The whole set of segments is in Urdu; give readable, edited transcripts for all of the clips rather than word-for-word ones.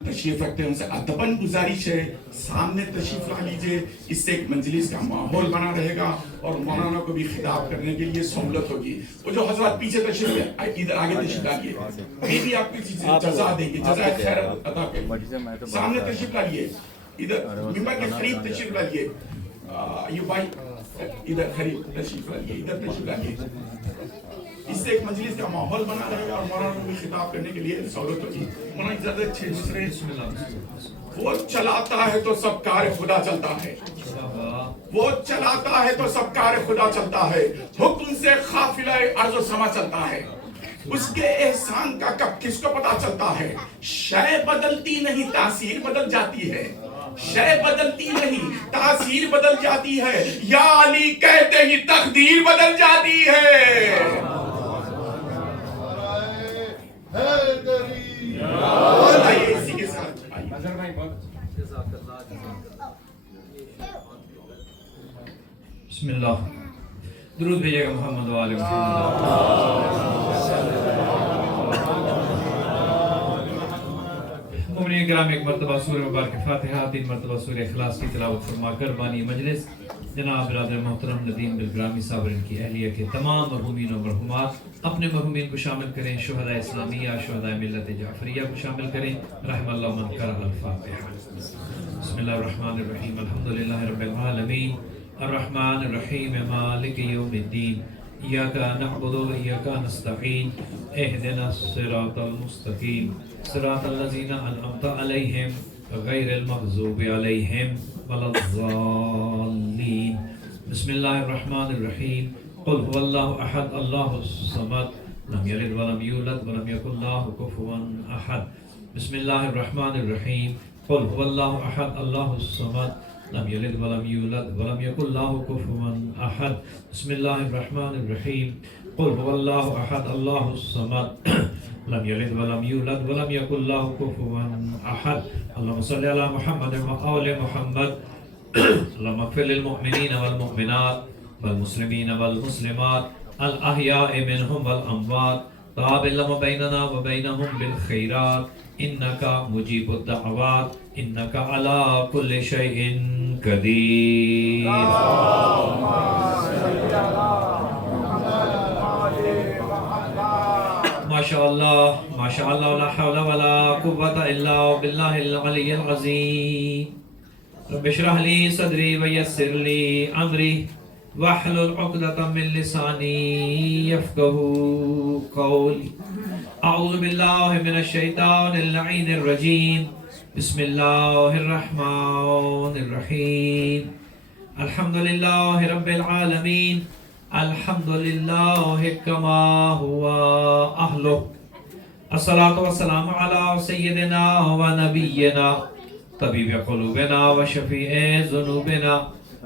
تشریف رکھتے ہیں ان سے ادباً گزارش ہے سامنے تشریف لا لیجئے، اس سے ایک مجلس کا ماحول بنا رہے گا اور مولانا کو بھی خطاب کرنے کے لیے سہولت ہوگی۔ وہ جو حضرات پیچھے تشریف ہے ادھر آگے تشریف لالیے، یہ بھی آپ کو جزا دیں گے، جزائے خیر عطا کریں۔ سامنے تشریف لالیے، ادھر ممبر کے قریب تشریف لالیے، ایوب بھائی ادھر قریب تشریف لالیے، ادھر تشریف لالیے۔ اس سے ایک مجلس کا ماحول بنا رہے گا اور مولانا کو بھی خطاب کرنے کے لیے سہولت ہوگی۔ مولانا اجازت ہے دوسرے وہ چلاتا ہے تو سب کار خدا چلتا ہے، وہ چلاتا ہے تو سب کار خدا چلتا ہے، حکم سے قافلہ ارض و سما چلتا ہے، اس کے احسان کا کب کس کو پتا چلتا ہے؟ شے بدلتی نہیں تاثیر بدل جاتی ہے، شے بدلتی نہیں تاثیر بدل جاتی ہے، یا علی کہتے ہی تقدیر بدل جاتی ہے۔ آئیے اسی کے ساتھ بسم اللہ، درود بھیجے گا محمد و آل محمد۔ مومنین کرام، ایک مرتبہ سورہ مبارک فاتحہ، 3 مرتبہ سورہ اخلاص کی تلاوت فرما کر بانی مجلس جناب برادر محترم ندیم بالگرامی صاحب اور ان کی اہلیہ کے تمام مرحومین و مرحومات اپنے مرحومین کو شامل کریں، شہداء اسلامیہ، شہداء ملت جعفریہ کو شامل کریں۔ رحم اللہ من قرأ الفاتحہ۔ بسم اللہ الرحمن الرحیم، الحمدللہ رب العالمین، الرحمن الرحیم، مالک یوم الدین، ایاک نعبد و ایاک نستعین، اہدنا الصراط المستقیم، صراط الذین انعمت علیہم غیر المغضوب علیہم ولا الضالین۔ بسم اللہ الرحمن الرحیم، قل هو اللہ احد اللہ الصمد لم یلد ولم یولد ولم یکن له کفوا احد۔ بسم اللہ الرحمن الرحیم، قل هو اللہ احد اللہ الصمد لم یلد ولم یولد ولم یکن له کفوا احد۔ بسم اللہ الرحمن الرحیم، قل هو اللہ احد اللہ الصمد لم یلد ولم یولد ولم یکن له کفوا احد۔ اللهم صل علی محمد و آل محمد، اللهم اغفر للمؤمنین والمؤمنات والمسلمین والمسلمات الاحیاء منهم والاموات، تاب لنا بیننا و بینهم بالخیرات، انکا مجیب الدعوات، انکا علی کل شیء قدیر۔ ماشاءاللہ ماشاءاللہ، لا حول ولا قوة الا باللہ العلی العظیم۔ رب اشرح لی صدری ویسر لی امری واحلل عقدۃ من لسانی یفقہوا قولی۔ اعوذ باللہ من الشیطان اللعین الرجیم، بسم اللہ الرحمن الرحیم، الحمدللہ رب العالمین، الحمدللہ کما ہوا اہلہ، الصلاۃ والسلام علی سیدنا و نبینا طبیب قلوبنا و شفیع ذنوبنا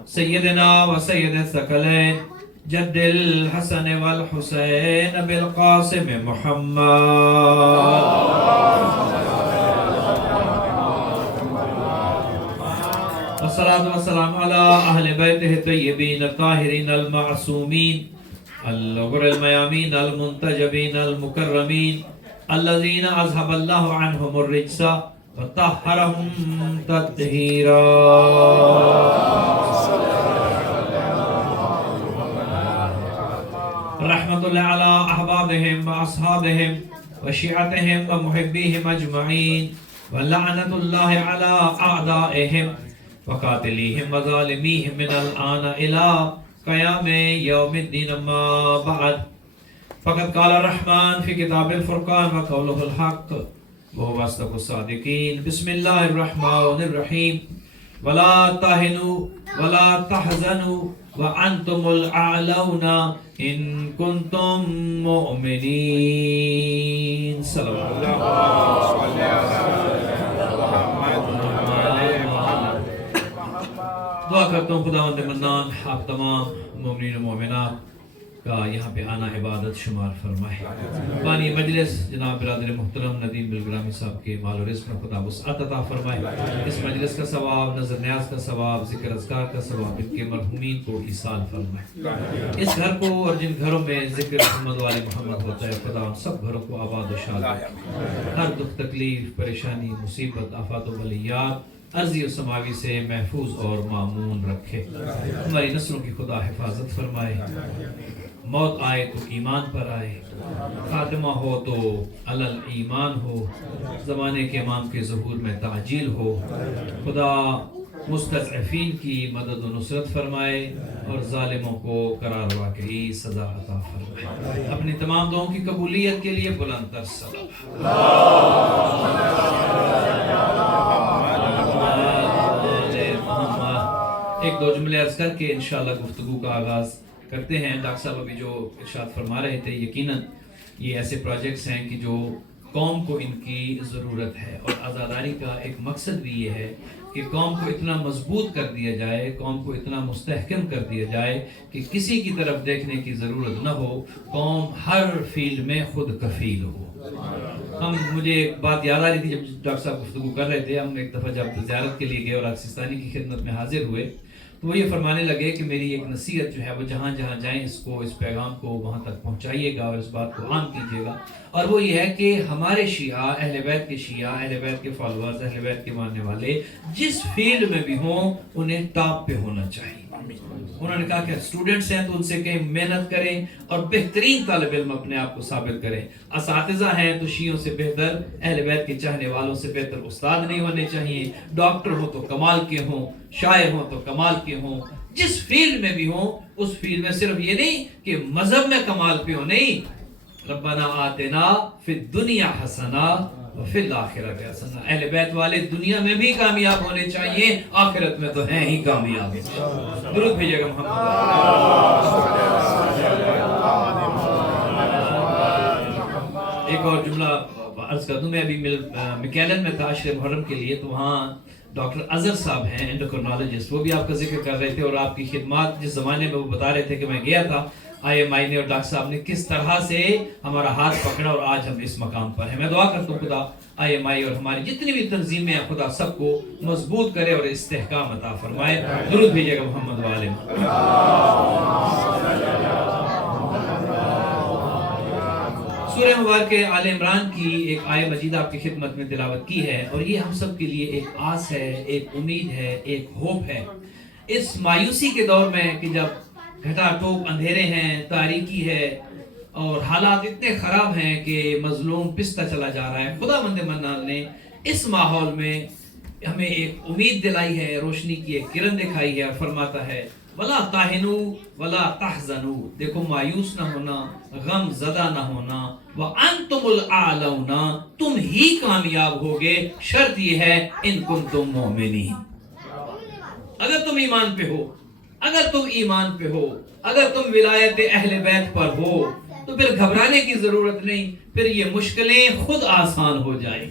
سیدنا و سید الثقلین جد الحسن والحسین بالقاسم محمد، والصلاة والسلام على أهل بيته الطيبين الطاهرين المعصومين الغر الميامين المنتجبين المكرمين الذين أذهب الله عنهم الرجس وطهرهم تطهيرا۔ رحمة الله على أحبابهم وأصحابهم وشيعتهم ومحبيهم أجمعين، ولعنة الله على أعدائهم وقاتليهم وظالميهم من الآن إلى قيام يوم الدين، أما بعد، فقد قال الرحمن في كتاب الفرقان وقوله الحق وهو أصدق الصادقين۔ بسم الله الرحمن الرحيم، ولا تهنوا ولا تحزنوا وأنتم الأعلون إن كنتم مؤمنين۔ صلى الله عليه وسلم۔ دعا کرتا ہوں خداوند منان آپ تمام مومنین و مومنات کا یہاں پہ آنا عبادت شمار فرمائے. بانی مجلس جناب برادر محترم ندیم بلگرامی صاحب کے مال و رزق میں خدا وسعت عطا فرمائے. اس مجلس کا ثواب، نظر نیاز کا ثواب، ذکر اذکار کا ثواب ان کے مرحومین کو ایصال فرمائے. اس گھر کو اور جن گھروں میں ذکر محمد والے محمد ہوتا ہے خدا ان سب گھروں کو آباد و شاد رکھے. ہر دکھ تکلیف پریشانی مصیبت آفات و بلیات ارضی و سماوی سے محفوظ اور معمون رکھے. ہماری نسلوں کی خدا حفاظت فرمائے. موت آئے تو ایمان پر آئے، خاتمہ ہو تو علل ایمان ہو، زمانے کے امام کے ظہور میں تعجیل ہو. خدا مستضعفین کی مدد و نصرت فرمائے اور ظالموں کو قرار واقعی سزا عطا فرمائے. اپنی تمام دعاؤں کی قبولیت کے لیے بلند تر صلوات. ایک دو جملے عرض کر کے انشاءاللہ گفتگو کا آغاز کرتے ہیں. ڈاکٹر صاحب ابھی جو ارشاد فرما رہے تھے، یقیناً یہ ایسے پروجیکٹس ہیں کہ جو قوم کو ان کی ضرورت ہے، اور عزاداری کا ایک مقصد بھی یہ ہے کہ قوم کو اتنا مضبوط کر دیا جائے، قوم کو اتنا مستحکم کر دیا جائے کہ کسی کی طرف دیکھنے کی ضرورت نہ ہو، قوم ہر فیلڈ میں خود کفیل ہو. مجھے ایک بات یاد آ رہی تھی جب ڈاکٹر صاحب گفتگو کر رہے تھے. ہم ایک دفعہ جب زیارت کے لیے گئے اور سستانی کی خدمت میں حاضر ہوئے تو وہ یہ فرمانے لگے کہ میری ایک نصیحت جو ہے وہ جہاں جہاں جائیں اس پیغام کو وہاں تک پہنچائیے گا اور اس بات کو عام کیجیے گا. اور وہ یہ ہے کہ ہمارے شیعہ، اہل بیت کے شیعہ، اہل بیت کے فالوورز، اہل بیت کے ماننے والے جس فیلڈ میں بھی ہوں انہیں ٹاپ پہ ہونا چاہیے. انہوں نے کہا کہ اسٹوڈنٹس ہیں تو ان سے کہیں محنت کریں اور بہترین طالب علم اپنے آپ کو ثابت کریں. اساتذہ ہیں تو شیعوں سے بہتر، اہل بیت کے چاہنے والوں سے بہتر استاد نہیں ہونے چاہیے. ڈاکٹر ہو تو کمال کے ہوں، شاعر ہوں تو کمال کے ہوں. جس فیلڈ میں بھی ہوں اس فیلڈ میں صرف یہ نہیں کہ مذہب میں کمال پہ ہو، نہیں. ربنا آتنا فی الدنیا حسنہ وفی الآخرۃ حسنہ. اہل بیت والے دنیا میں بھی کامیاب ہونے چاہیے، آخرت میں تو ہیں ہی کامیاب. درود بھیجیے گا محمد. ایک اور جملہ عرض کر دوں. میں ابھی مکیلن میں تھا عشر محرم کے لیے، تو وہاں ڈاکٹر اظہر صاحب ہیں اینڈوکرنالوجسٹ، وہ بھی آپ کا ذکر کر رہے تھے اور آپ کی خدمات جس زمانے میں وہ بتا رہے تھے کہ میں گیا تھا IMI نے اور ڈاکٹر صاحب نے کس طرح سے ہمارا ہاتھ پکڑا اور آج ہم اس مقام پر ہیں. میں دعا کرتا ہوں خدا IMI اور ہماری جتنی بھی تنظیمیں ہیں خدا سب کو مضبوط کرے اور استحکام عطا فرمائے. درود بھیجیے گا محمد والے. سورہ مبارک آل عمران کی ایک آیہ مجیدہ آپ کی خدمت میں تلاوت کی ہے، اور یہ ہم سب کے لیے ایک آس ہے، ایک امید ہے، ایک ہوپ ہے. اس مایوسی کے دور میں کہ جب گھٹا ٹوپ اندھیرے ہیں، تاریکی ہے اور حالات اتنے خراب ہیں کہ مظلوم پستا چلا جا رہا ہے، خدا مند منان نے اس ماحول میں ہمیں ایک امید دلائی ہے، روشنی کی ایک کرن دکھائی ہے اور فرماتا ہے وَلَا تَحِنُوا وَلَا تَحْزَنُوا. دیکھو مایوس نہ ہونا، غم زدہ نہ ہونا. وَأَنْتُمُ الْأَعْلَوْنَ. تم ہی کامیاب ہوگے، شرط یہ ہے اِن كُنْتُم مُؤْمِنِينَ. اگر تم ایمان پہ ہو، اگر تم ایمان پہ ہو، اگر تم ولایت اہل بیت پر ہو تو پھر گھبرانے کی ضرورت نہیں، پھر یہ مشکلیں خود آسان ہو جائیں.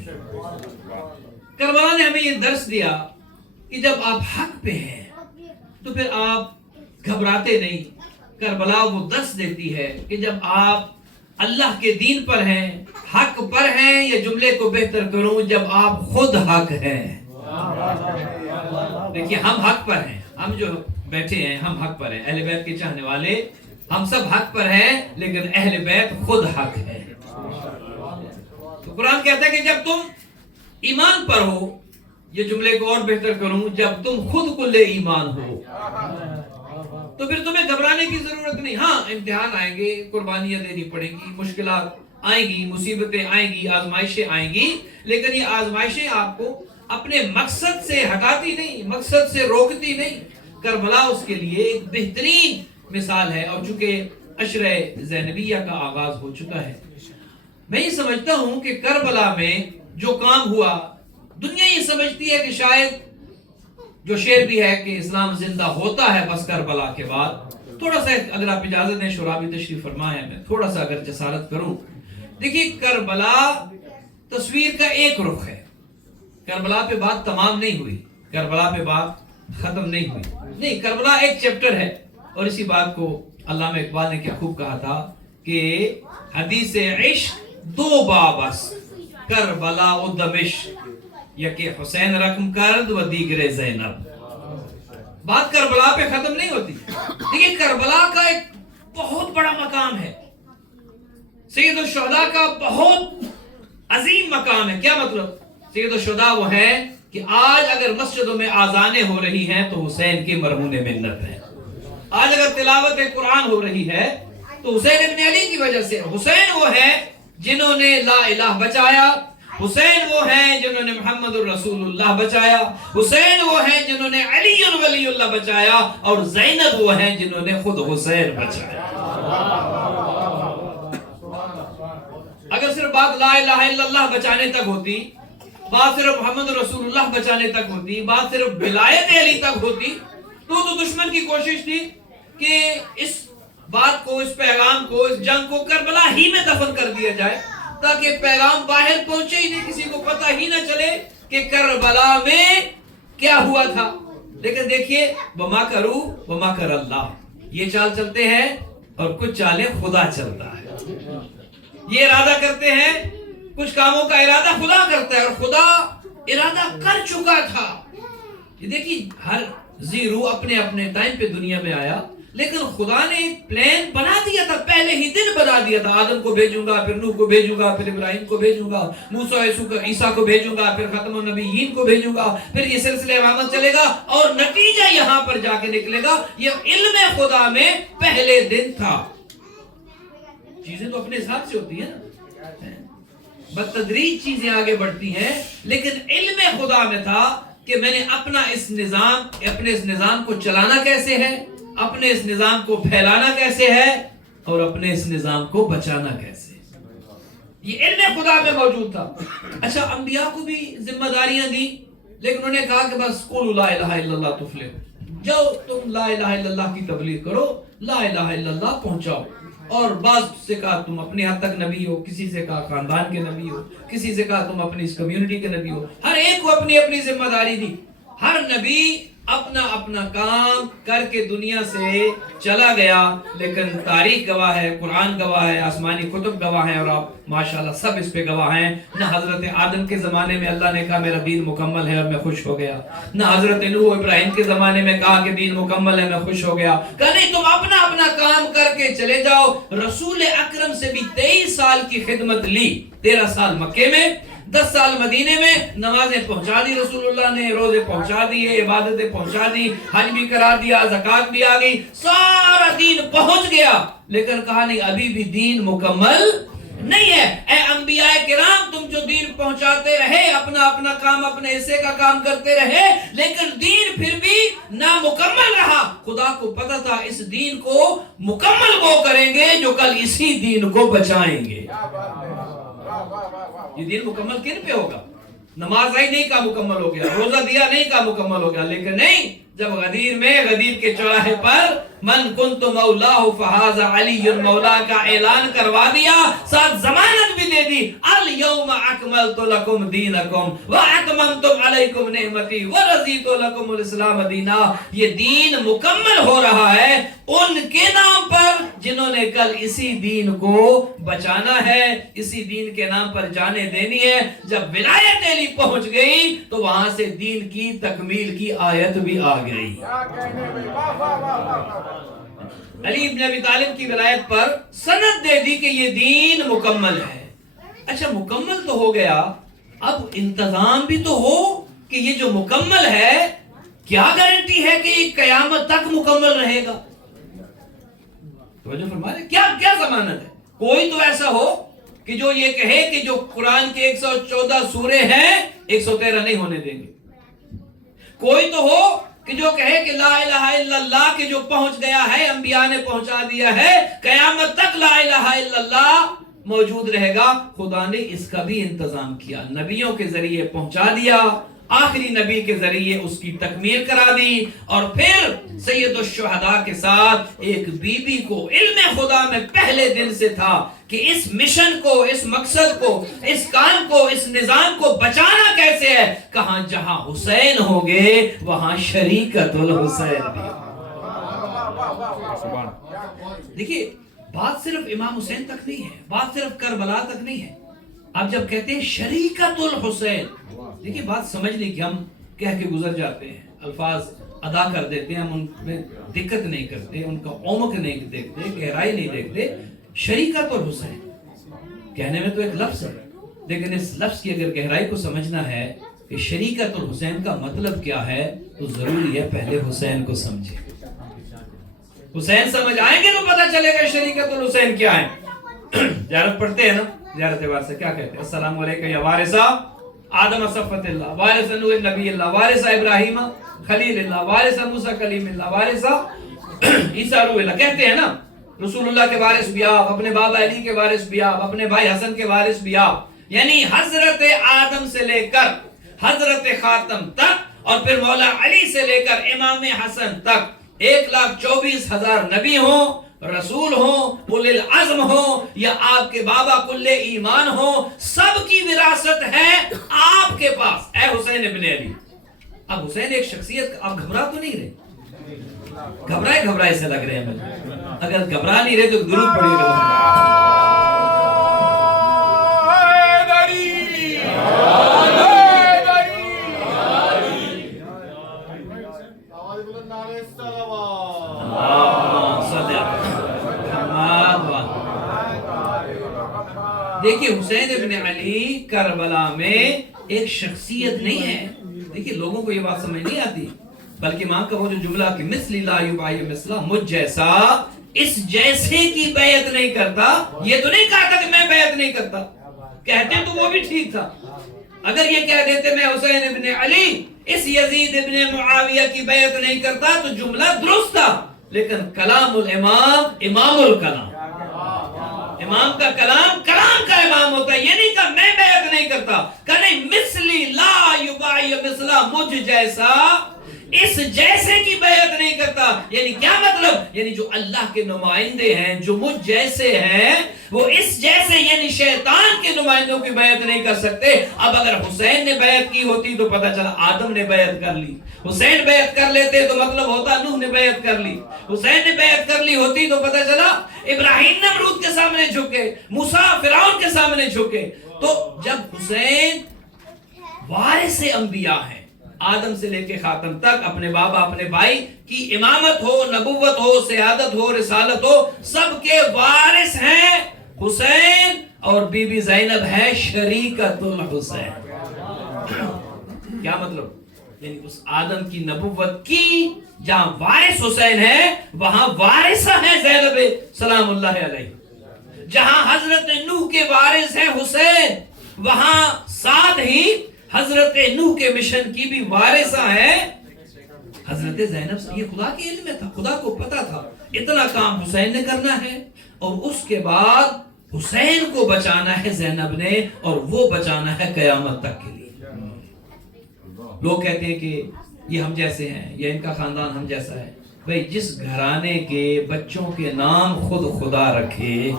کربلا نے ہمیں یہ درس دیا کہ جب آپ حق پہ ہیں تو پھر آپ گھبراتے نہیں. کربلا وہ درس دیتی ہے کہ جب آپ اللہ کے دین پر ہیں، حق پر ہیں، یا جملے کو بہتر کروں جب آپ خود حق ہیں. دیکھیے ہم حق پر ہیں، ہم جو بیٹھے ہیں ہم حق پر ہیں، اہل بیت کے چاہنے والے ہم سب حق پر ہیں، لیکن اہل بیت خود حق ہے. تو قرآن کہتا ہے کہ جب تم ایمان پر ہو، یہ جملے کو اور بہتر کروں جب تم خود کل ایمان ہو، تو پھر تمہیں گھبرانے کی ضرورت نہیں. ہاں امتحان آئیں گے، قربانیاں دینی پڑیں گی، مشکلات آئیں گی، مصیبتیں آئیں گی، آزمائشیں آئیں گی، لیکن یہ آزمائشیں آپ کو اپنے مقصد سے ہٹاتی نہیں، مقصد سے روکتی نہیں. کربلا اس کے لیے ایک بہترین مثال ہے. اور چونکہ عشر زینبیہ کا آغاز ہو چکا ہے، میں یہ سمجھتا ہوں کہ کربلا میں جو کام ہوا، دنیا یہ سمجھتی ہے کہ شاید جو شعر بھی ہے کہ اسلام زندہ ہوتا ہے بس کربلا کے بعد. تھوڑا سا اگر آپ اجازت دیں، شورا بھی تشریف فرما ہے، میں تھوڑا سا اگر جسارت کروں. دیکھیے کربلا تصویر کا ایک رخ ہے. کربلا پہ بات تمام نہیں ہوئی، کربلا پہ بات ختم نہیں ہوئی، نہیں، کربلا ایک چیپٹر ہے. اور اسی بات کو علامہ اقبال نے کیا خوب کہا تھا کہ حدیث عشق دو بابس کربلا و دمشق یکے حسین رقم کرد و دیگر زینب. بات کربلا پہ ختم نہیں ہوتی. دیکھیں کربلا کا ایک بہت بڑا مقام ہے, سید الشہداء کا بہت عظیم مقام ہے. کیا مطلب؟ سید الشہداء وہ ہیں کہ آج اگر مسجدوں میں آذانیں ہو رہی ہیں تو حسین کی مرہون منت ہے. آج اگر تلاوت قرآن ہو رہی ہے تو حسین ابن علی کی وجہ سے. حسین وہ ہیں جنہوں نے لا الہ بچایا, حسین وہ ہیں جنہوں نے محمد الرسول اللہ بچایا, حسین وہ ہیں جنہوں نے علی ولی اللہ بچایا, اور زینب وہ ہیں جنہوں نے خود حسین بچایا. اگر صرف بات لا الہ الا اللہ بچانے تک ہوتی, بات صرف محمد رسول اللہ بچانے تک ہوتی, بات صرف ولایت علی تک ہوتی, تو دشمن کی کوشش تھی کہ اس بات کو, اس پیغام کو, اس جنگ کو کربلا ہی میں دفن کر دیا جائے تاکہ پیغام باہر پہنچے ہی نہیں, کسی کو پتہ ہی نہ چلے کہ کربلا میں کیا ہوا تھا. لیکن دیکھیے وما کرو وما کر اللہ, یہ چال چلتے ہیں اور کچھ چالیں خدا چلتا ہے. یہ ارادہ کرتے ہیں, کچھ کاموں کا ارادہ خدا کرتا ہے, اور خدا ارادہ کر چکا تھا. یہ دیکھیے ہر زیرو اپنے اپنے ٹائم پہ دنیا میں آیا, لیکن خدا نے ایک پلان بنا دیا تھا, پہلے ہی دن بنا دیا تھا. آدم کو بھیجوں گا, پھر نوح کو بھیجوں گا, پھر ابراہیم کو بھیجوں گا, موسیٰ عیسیٰ کو بھیجوں گا, پھر ختم النبیین کو بھیجوں گا, پھر یہ سلسلہ امامت چلے گا, اور نتیجہ یہاں پر جا کے نکلے گا. یہ علم خدا میں پہلے دن تھا. چیزیں تو اپنے حساب سے ہوتی ہیں نا, بتدریج چیزیں آگے بڑھتی ہیں, لیکن علم خدا میں تھا کہ میں نے اپنے اس نظام کو چلانا کیسے ہے, اپنے اس نظام کو پھیلانا کیسے ہے, اور اپنے اس نظام کو بچانا کیسے. یہ علم خدا میں موجود تھا. اچھا, انبیاء کو بھی ذمہ داریاں دی, لیکن انہوں نے کہا کہ بس قولوا لا الہ الا اللہ تفلحوا, جاؤ تم لا الہ الا اللہ کی تبلیغ کرو, لا الہ الا اللہ پہنچاؤ. اور بعض سے کہا تم اپنے حد تک نبی ہو, کسی سے کہا خاندان کے نبی ہو, کسی سے کہا تم اپنی اس کمیونٹی کے نبی ہو. ہر ایک کو اپنی اپنی ذمہ داری دی. ہر نبی اپنا اپنا کام کر کے دنیا سے چلا گیا, لیکن تاریخ گواہ ہے, قرآن گواہ ہے, آسمانی کتب گواہ ہیں, اور آپ ماشاءاللہ سب اس پہ گواہ ہیں. نہ حضرت آدم کے زمانے میں اللہ نے کہا میرا دین مکمل ہے اور میں خوش ہو گیا, نہ حضرت نوح ابراہیم کے زمانے میں کہا کہ دین مکمل ہے میں خوش ہو گیا. کہ نہیں, تم اپنا اپنا کام کر کے چلے جاؤ. رسول اکرم سے بھی 23 سال کی خدمت لی, 13 سال مکے میں, 10 سال مدینے میں. نمازیں پہنچا دی رسول اللہ نے, روزے پہنچا دیے, عبادتیں پہنچا دی, حج بھی کرا دیا, زکوٰۃ بھی آ گئی, سارا دین پہنچ گیا. لیکن کہا نہیں, ابھی بھی دین مکمل نہیں ہے. اے انبیاء کرام, تم جو دین پہنچاتے رہے, اپنا اپنا کام, اپنے حصے کا کام کرتے رہے, لیکن دین پھر بھی نامکمل رہا. خدا کو پتا تھا اس دین کو مکمل وہ کریں گے جو کل اسی دین کو بچائیں گے. یہ دین مکمل کن پہ ہوگا؟ نماز آئی نہیں کا مکمل ہو گیا, روزہ دیا نہیں کا مکمل ہو گیا, لیکن نہیں, جب غدیر میں, غدیر کے چوراہے پر من کنت مولاہ فہذا علی مولا کا اعلان کروا دیا, ساتھ ضمانت بھی دے دی, الیوم اکملت لکم دینکم واکممت علیکم نعمتی ورضیت لکم الاسلام دینا. یہ دین مکمل ہو رہا ہے ان کے نام پر جنہوں نے کل اسی دین کو بچانا ہے, اسی دین کے نام پر جانے دینی ہے. جب ولایت علی پہنچ گئی تو وہاں سے دین کی تکمیل کی آیت بھی آ گئی. علی ابن ابی طالب کی ولایت پر سند دے دی کہ یہ دین مکمل ہے. اچھا, مکمل تو ہو گیا, اب انتظام بھی تو ہو کہ یہ جو مکمل ہے, کیا گارنٹی ہے کہ یہ قیامت تک مکمل رہے گا؟ توجہ فرما رہے, کیا ضمانت ہے؟ کوئی تو ایسا ہو کہ جو یہ کہے کہ جو قرآن کے 114 سورے ہیں 113 نہیں ہونے دیں گے. کوئی تو ہو کہ جو کہے کہ لا الہ الا اللہ کے جو پہنچ گیا ہے, انبیاء نے پہنچا دیا ہے, قیامت تک لا الہ الا اللہ موجود رہے گا. خدا نے اس کا بھی انتظام کیا, نبیوں کے ذریعے پہنچا دیا, آخری نبی کے ذریعے اس کی تکمیل کرا دی, اور پھر سید الشہداء کے ساتھ ایک بی بی کو علم خدا میں پہلے دن سے تھا کہ اس مشن کو, اس مقصد کو, اس کام کو, اس نظام کو بچانا کیسے ہے. کہاں جہاں حسین ہوں گے وہاں شریکت الحسین بھی. دیکھیے بات صرف امام حسین تک نہیں ہے، بات صرف کربلا تک نہیں ہے. اب جب کہتے ہیں شریکت الحسین، دیکھیے بات سمجھنے کی، ہم کہہ کے گزر جاتے ہیں، الفاظ ادا کر دیتے ہیں، ہم ان میں دقت نہیں کرتے، ان کا عمق نہیں دیکھتے، گہرائی نہیں دیکھتے. شریکت الحسین کہنے میں تو ایک لفظ ہے، لیکن اس لفظ کی اگر گہرائی کو سمجھنا ہے کہ شریکت الحسین کا مطلب کیا ہے، تو ضروری ہے پہلے حسین کو سمجھے. حسین سمجھ آئیں گے تو پتہ چلے گا شریکت الحسین کیا ہے. زیارت پڑھتے ہیں نا، زیارت وارثہ کیا کہتے ہیں؟ السلام علیکم یا وارثہ آدم صفت اللہ، وارث نوح نبی اللہ، وارث ابراہیم خلیل اللہ، وارث موسیٰ کلیم اللہ، وارث عیسیٰ روح اللہ. کہتے ہیں نا رسول اللہ کے وارث بھی آپ، اپنے بابا علی کے وارث بھی آپ، اپنے بھائی حسن کے وارث بھی آپ. یعنی حضرت آدم سے لے کر حضرت خاتم تک، اور پھر مولا علی سے لے کر امام حسن تک 1,24,000 نبی ہوں، رسول ہوں، اولی العزم ہوں، یا آپ کے بابا کل ایمان ہوں، سب کی وراثت ہے آپ کے پاس. اے حسین ابن علی. اب حسین ایک شخصیت، آپ گھبرا تو نہیں رہے؟ گھبرائے سے لگ رہے ہیں مجھے. اگر گھبرا نہیں رہے تو درود پڑھیے گا. دیکھیے حسین ابن علی کربلا میں ایک شخصیت نہیں ہے. دیکھیے لوگوں کو یہ بات سمجھ نہیں آتی، بلکہ ماں کا وہ جو جملہ کہ مثلی لا یبایع مثلا، مجھ جیسا اس جیسے کی بیعت نہیں کرتا. یہ تو نہیں کہا تھا کہ میں بیعت نہیں کرتا، کہتے تو وہ بھی ٹھیک تھا. اگر یہ کہہ دیتے میں حسین ابن علی اس یزید ابن معاویہ کی بیعت نہیں کرتا تو جملہ درست تھا. لیکن کلام الامام امام الکلام، امام کا کلام کلام کا امام ہوتا ہے. یہ نہیں کہا میں بیعت نہیں کرتا، کہ نہیں مثلی لا یبایع مثلا، مجھ جیسا اس جیسے کی بیعت نہیں کرتا. یعنی کیا مطلب؟ یعنی جو اللہ کے نمائندے ہیں، جو مجھ جیسے ہیں، وہ اس جیسے یعنی شیطان کے نمائندوں کی بیعت نہیں کر سکتے. اب اگر حسین نے بیعت کی ہوتی تو پتہ چلا آدم نے بیعت کر لی. حسین بیعت کر لیتے تو مطلب ہوتا نوح نے بیعت کر لی. حسین نے بیعت کر لی ہوتی تو پتہ چلا ابراہیم نمرود کے سامنے جھکے، موسیٰ فرعون کے سامنے جھکے. تو جب حسین وارث انبیاء ہیں، آدم سے لے کے خاتم تک، اپنے بابا اپنے بھائی کی امامت ہو، نبوت ہو، سیادت ہو، رسالت ہو، سب کے وارث ہیں حسین. اور بی بی زینب ہے شریکت الحسین. کیا مطلب؟ یعنی اس آدم کی نبوت کی جہاں وارث حسین ہے وہاں وارثہ ہے زینب سلام اللہ علیہ. جہاں حضرت نوح کے وارث ہیں حسین، وہاں ساتھ ہی حضرت نوح کے مشن کی بھی وارثہ ہے حضرت زینب. یہ خدا کے علم میں تھا، خدا کو پتا تھا اتنا کام حسین نے کرنا ہے، اور اس کے بعد حسین کو بچانا ہے زینب نے، اور وہ بچانا ہے قیامت تک کے لیے. لوگ کہتے ہیں کہ یہ ہم جیسے ہیں، یا ان کا خاندان ہم جیسا ہے. بھئی جس گھرانے کے بچوں کے نام خود خدا رکھے،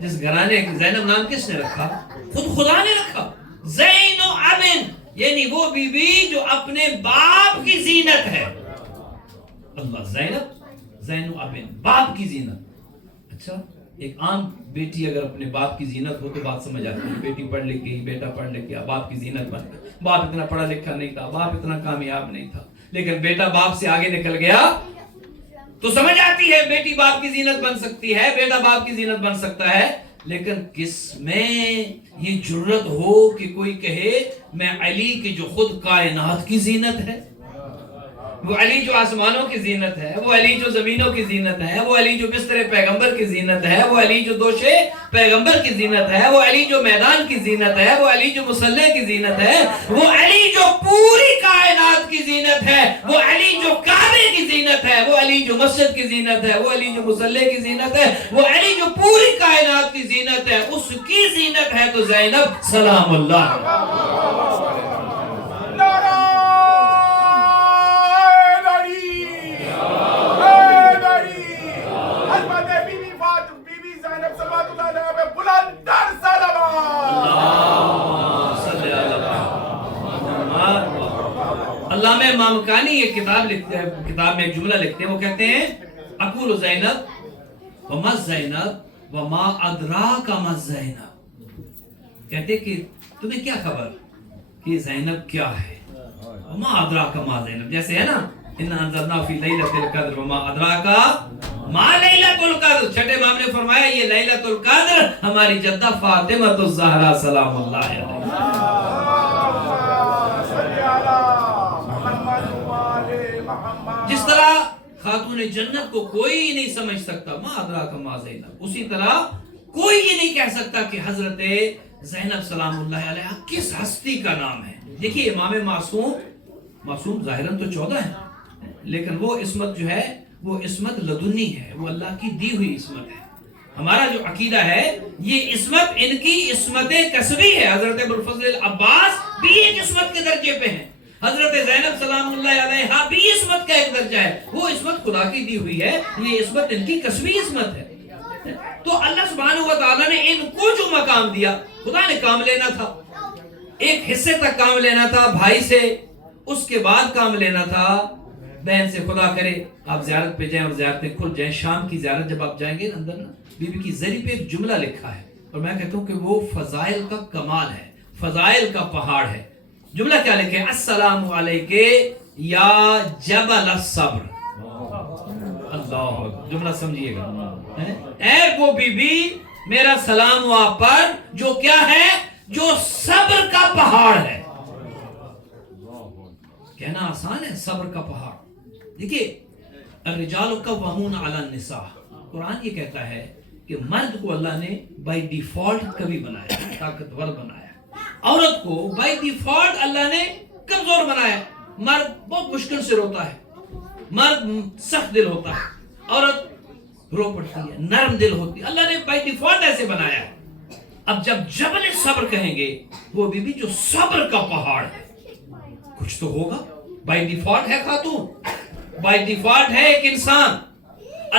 جس گھرانے کے زینب نام کس نے رکھا؟ خود خدا نے رکھا. زین و ابن، یعنی وہ بی بی جو اپنے باپ کی زینت ہے. اللہ، زینب زین و ابن، باپ کی زینت. اچھا، ایک عام بیٹی اگر اپنے باپ کی زینت ہو تو بات سمجھ آتی ہے. بیٹی پڑھ لکھ گئی، بیٹا پڑھ لکھ گیا، باپ کی زینت بن گئی. باپ اتنا پڑھا لکھا نہیں تھا، باپ اتنا کامیاب نہیں تھا، لیکن بیٹا باپ سے آگے نکل گیا تو سمجھ آتی ہے بیٹی باپ کی زینت بن سکتی ہے، بیٹا باپ کی زینت بن سکتا ہے. لیکن کس میں یہ جرت ہو کہ کوئی کہے میں علی کی جو خود کائنات کی زینت ہے، وہ علی جو آسمانوں کی زینت ہے، وہ علی جو زمینوں کی زینت ہے، وہ علی جو بستر پیغمبر کی زینت ہے، وہ علی جو دوشے پیغمبر کی زینت ہے، وہ علی جو میدان کی زینت ہے، وہ علی جو مصلی کی زینت ہے، وہ علی جو پوری کائنات کی زینت ہے، وہ علی جو کعبے کی زینت ہے، وہ علی جو مسجد کی زینت ہے، وہ علی جو مصلی کی زینت ہے، وہ علی جو پوری کائنات کی زینت ہے، اس کی زینت ہے تو زینب سلام اللہ. علامہ مامکانی ایک کتاب لکھتے ہیں، کتاب میں ایک جملہ لکھتے ہیں، وہ کہتے ہیں اقول زینب وما زینب وما ادراک ما زینب، کہتے کہ تمہیں کیا خبر کہ زینب کیا ہے، وما ادراک ما زینب، جیسے ہے نا انا انزلنا فی لیلۃ القدر وما ادراک ما لیلۃ القدر، چھٹے امام نے فرمایا یہ لیلۃ القدر ہماری جدہ فاطمہ الزہرا سلام اللہ علیہا، جس طرح خاتون جنت کو کوئی نہیں سمجھ سکتا ما ادراک ما زینب، اسی طرح کوئی یہ نہیں کہہ سکتا کہ حضرت زینب سلام اللہ علیہا کس ہستی کا نام ہے۔ دیکھیے امام معصوم ظاہراً تو 14 ہیں، لیکن وہ عصمت جو ہے وہ عصمت لدنی ہے، وہ اللہ کی دی ہوئی عصمت ہے۔ ہمارا جو عقیدہ ہے یہ عصمت ان کی عصمت کسبی ہے، حضرت ابوالفضل العباس بھی ایک عصمت کے درجے پہ ہیں، حضرت زینب سلام اللہ علیہا بھی عصمت کا ایک درجہ ہے، وہ عصمت خدا کی دی ہوئی ہے، یہ عصمت ان کی کسبی عصمت ہے۔ تو اللہ سبحانہ و تعالیٰ نے ان کو جو مقام دیا، خدا نے کام لینا تھا، ایک حصے تک کام لینا تھا بھائی سے، اس کے بعد کام لینا تھا بہن سے۔ خدا کرے آپ زیارت پہ جائیں اور زیارتیں کھل جائیں، شام کی زیارت جب آپ جائیں گے اندر نا بی بی کی زری پہ ایک جملہ لکھا ہے، اور میں کہتا ہوں کہ وہ فضائل کا کمال ہے، فضائل کا پہاڑ ہے۔ جملہ کیا لکھے؟ السلام علیکہ یا جبل الصبر، اللہ، جملہ سمجھیے گا، اے وہ بی بی میرا سلام ہو آپ پر جو کیا ہے، جو صبر کا پہاڑ ہے۔ کہنا آسان ہے صبر کا پہاڑ۔ دیکھیے الرجال قوامون علی النساء، قرآن یہ کہتا ہے کہ مرد کو اللہ نے بائی ڈیفالٹ کبھی بنایا، طاقتور بنایا، عورت کو بائی ڈیفالٹ اللہ نے کمزور بنایا۔ مرد بہت مشکل سے روتا ہے، مرد سخت دل ہوتا ہے، عورت رو پڑتی ہے، نرم دل ہوتی ہے، اللہ نے بائی ڈیفالٹ ایسے بنایا ہے۔ اب جب جبل صبر کہیں گے وہ بی بی جو صبر کا پہاڑ ہے، کچھ تو ہوگا، بائی ڈیفالٹ ہے خاتون، بائی ڈیفالٹ ہے ایک انسان۔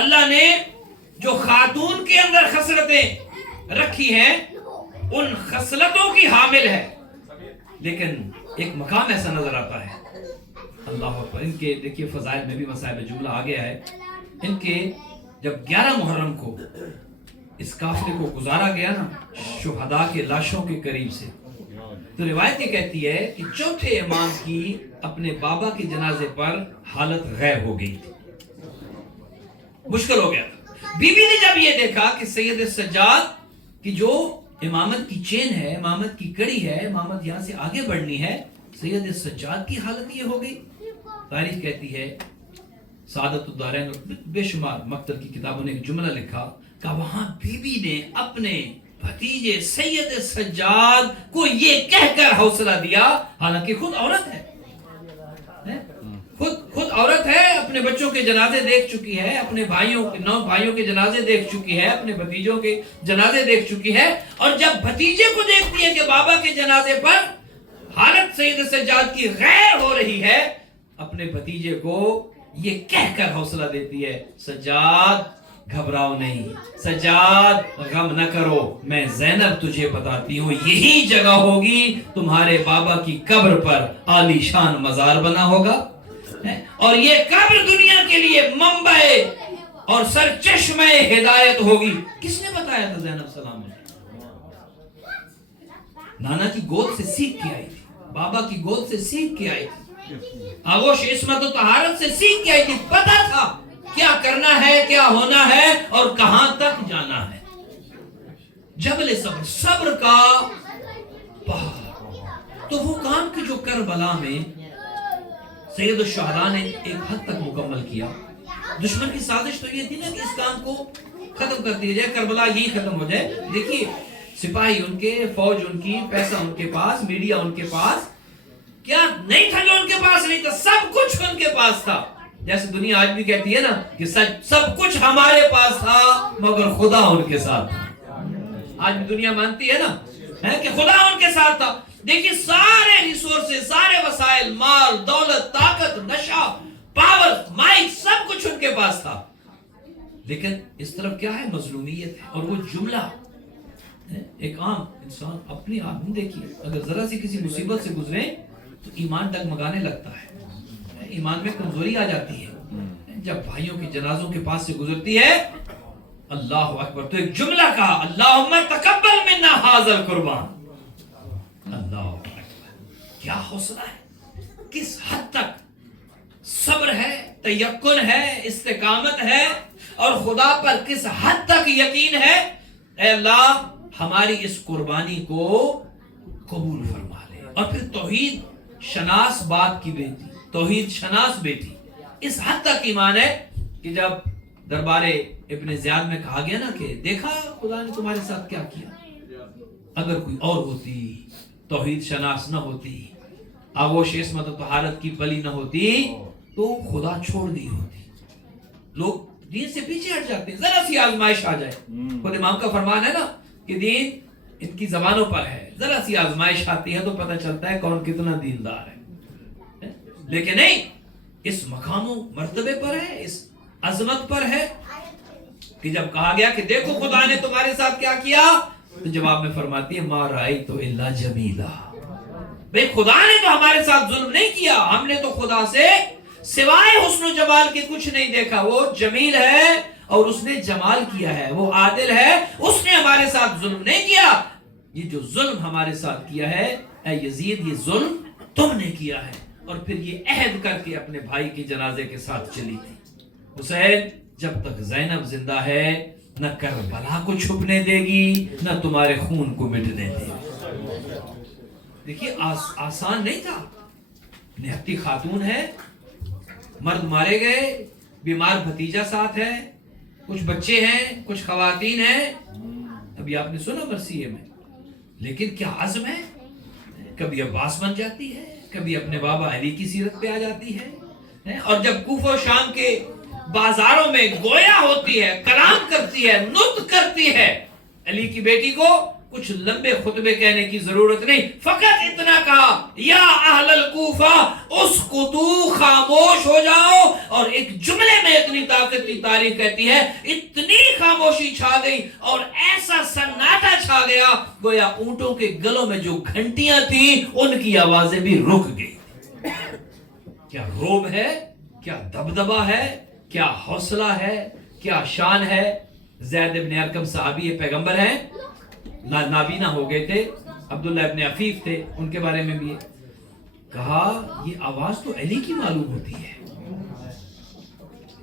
اللہ نے جو خاتون کے اندر خصلتیں رکھی ہیں ان خصلتوں کی حامل ہے، لیکن ایک مقام ایسا نظر آتا ہے، اللہ اکبر، ان کے دیکھیے فضائل میں بھی مصائب جملہ آ گیا ہے، ان کے جب 11 محرم کو اس قافلے کو گزارا گیا نا شہداء کے لاشوں کے قریب سے، تو روایت یہ کہتی ہے کہ چوتھے امام کی اپنے بابا کے جنازے پر حالت غیر ہو گئی تھی، مشکل ہو گیا تھا۔ بی بی نے جب یہ دیکھا کہ سید سجاد کی جو امامت کی چین ہے، امامت کی کڑی ہے، امامت یہاں سے آگے بڑھنی ہے، سید سجاد کی حالت یہ ہو گئی۔ تاریخ کہتی ہے سعادت الدارین اور بے شمار مکتب کی کتابوں نے ایک جملہ لکھا کہ وہاں بی بی نے اپنے بھتیجے سید سجاد کو یہ کہہ کر حوصلہ دیا، حالانکہ خود عورت ہے، خود عورت ہے، اپنے بچوں کے جنازے دیکھ چکی ہے، اپنے 9 بھائیوں کے جنازے دیکھ چکی ہے، اپنے بھتیجوں کے جنازے دیکھ چکی ہے، اور جب بھتیجے کو دیکھتی ہے کہ بابا کے جنازے پر حالت سید سجاد کی غیر ہو رہی ہے، اپنے بھتیجے کو یہ کہہ کر حوصلہ دیتی ہے، سجاد گھبراؤ نہیں، سجاد غم نہ کرو، میں زینب تجھے بتاتی ہوں یہی جگہ ہوگی تمہارے بابا کی قبر پر عالی شان مزار بنا ہوگا، اور یہ قبر دنیا کے لیے منبع اور سرچشمہ ہدایت ہوگی۔ کس نے بتایا تھا؟ زینب سلام علیہ، نانا کی گود سے سیکھ کے آئی تھی، بابا کی گود سے سیکھ کے آئی تھی، آغوش عصمت و طہارت سے سیکھ کے آئی تھی، پتہ تھا کیا کرنا ہے، کیا ہونا ہے اور کہاں تک جانا ہے۔ جبل صبر، صبر کا پہاڑ، تو وہ کام کی جو کربلا میں سید الشہداء نے ایک حد تک مکمل کیا۔ دشمن کی سازش تو یہ تھی نا کہ اس کام کو ختم کر دیا جائے، کربلا یہی ختم ہو جائے۔ دیکھیے سپاہی ان کے، فوج ان کی، پیسہ ان کے پاس، میڈیا ان کے پاس، کیا نہیں تھا جو ان کے پاس نہیں تھا؟ سب کچھ ان کے پاس تھا۔ جیسے دنیا آج بھی کہتی ہے نا کہ سب کچھ ہمارے پاس تھا مگر خدا ان کے ساتھ تھا۔ آج بھی دنیا مانتی ہے نا کہ خدا ان کے ساتھ تھا۔ دیکھیے سارے ریسورسز، سارے وسائل، مال، دولت، طاقت، نشہ، پاور، مائک، سب کچھ ان کے پاس تھا، لیکن اس طرف کیا ہے؟ مظلومیت ہے۔ اور وہ جملہ ایک عام انسان اپنی آدمی دیکھیے، اگر ذرا سی کسی مصیبت سے گزرے تو ایمان ڈگمگانے لگتا ہے، ایمان میں کمزوری آ جاتی ہے. جب بھائیوں کی جنازوں کے پاس سے گزرتی ہے اللہ اکبر تو ایک جملہ کہا اللہم تقبل منا ھذا القربان. اللہ اکبر کیا حوصلہ ہے, کس حد تک صبر ہے, تیقن ہے, استقامت ہے اور خدا پر کس حد تک یقین ہے. اے اللہ ہماری اس قربانی کو قبول فرما لے. اور پھر توحید شناس باپ کی بیٹی, توحید شناس بیٹی, اس حد تک ایمان ہے کہ جب دربار ابن زیاد میں کہا گیا نا کہ دیکھا خدا نے تمہارے ساتھ کیا کیا, اگر کوئی اور ہوتی, توحید شناس نہ ہوتی, آغوش عصمت و طہارت کی پلی نہ ہوتی تو خدا چھوڑ دی ہوتی. لوگ دین سے پیچھے ہٹ جاتے ہیں, ذرا سی آزمائش آ جائے. خود امام کا فرمان ہے نا کہ دین ان کی زبانوں پر ہے, ذرا سی آزمائش آتی ہے تو پتہ چلتا ہے کون کتنا دیندار ہے. لیکن نہیں, اس مقام و مرتبے پر ہے, اس عظمت پر ہے کہ جب کہا گیا کہ دیکھو خدا نے تمہارے ساتھ کیا کیا, تو جواب میں فرماتی ہے ما رأیت الا جمیلا. بھئی خدا نے تو ہمارے ساتھ ظلم نہیں کیا, ہم نے تو خدا سے سوائے حسن و جمال کے کچھ نہیں دیکھا. وہ جمیل ہے اور اس نے جمال کیا ہے, وہ عادل ہے, اس نے ہمارے ساتھ ظلم نہیں کیا. یہ جو ظلم ہمارے ساتھ کیا ہے اے یزید, یہ ظلم تم نے کیا ہے. اور پھر یہ عہد کر کے اپنے بھائی کی جنازے کے ساتھ چلی تھی. حسین جب تک زینب زندہ ہے نہ کربلا کو چھپنے دے گی نہ تمہارے خون کو مٹنے دے گی. دیکھیے آسان نہیں تھا. نہتی خاتون ہے, مرد مارے گئے, بیمار بھتیجا ساتھ ہے, کچھ بچے ہیں, کچھ خواتین ہیں. ابھی آپ نے سنا مرثیے میں, لیکن کیا عزم ہے. کبھی عباس بن جاتی ہے, کبھی اپنے بابا علی کی سیرت پہ آ جاتی ہے, اور جب کوفہ و شام کے بازاروں میں گویا ہوتی ہے, کلام کرتی ہے, نطق کرتی ہے, علی کی بیٹی کو کچھ لمبے خطبے کہنے کی ضرورت نہیں, فقط اتنا کہا یا اہل الکوفہ اسکتو, خاموش ہو جاؤ. اور ایک جملے میں اتنی طاقت کی تعریف کہتی ہے, اتنی خاموشی چھا گئی اور ایسا سناٹا چھا گیا گویا اونٹوں کے گلوں میں جو گھنٹیاں تھیں ان کی آوازیں بھی رک گئی. کیا روب ہے, کیا دبدبہ ہے, کیا حوصلہ ہے, کیا شان ہے. زید ابن ارقم صحابی پیغمبر ہیں, نابینا ہو گئے تھے, عبداللہ ابن عفیف تھے, ان کے بارے میں بھی کہا یہ آواز تو علی کی معلوم ہوتی ہے,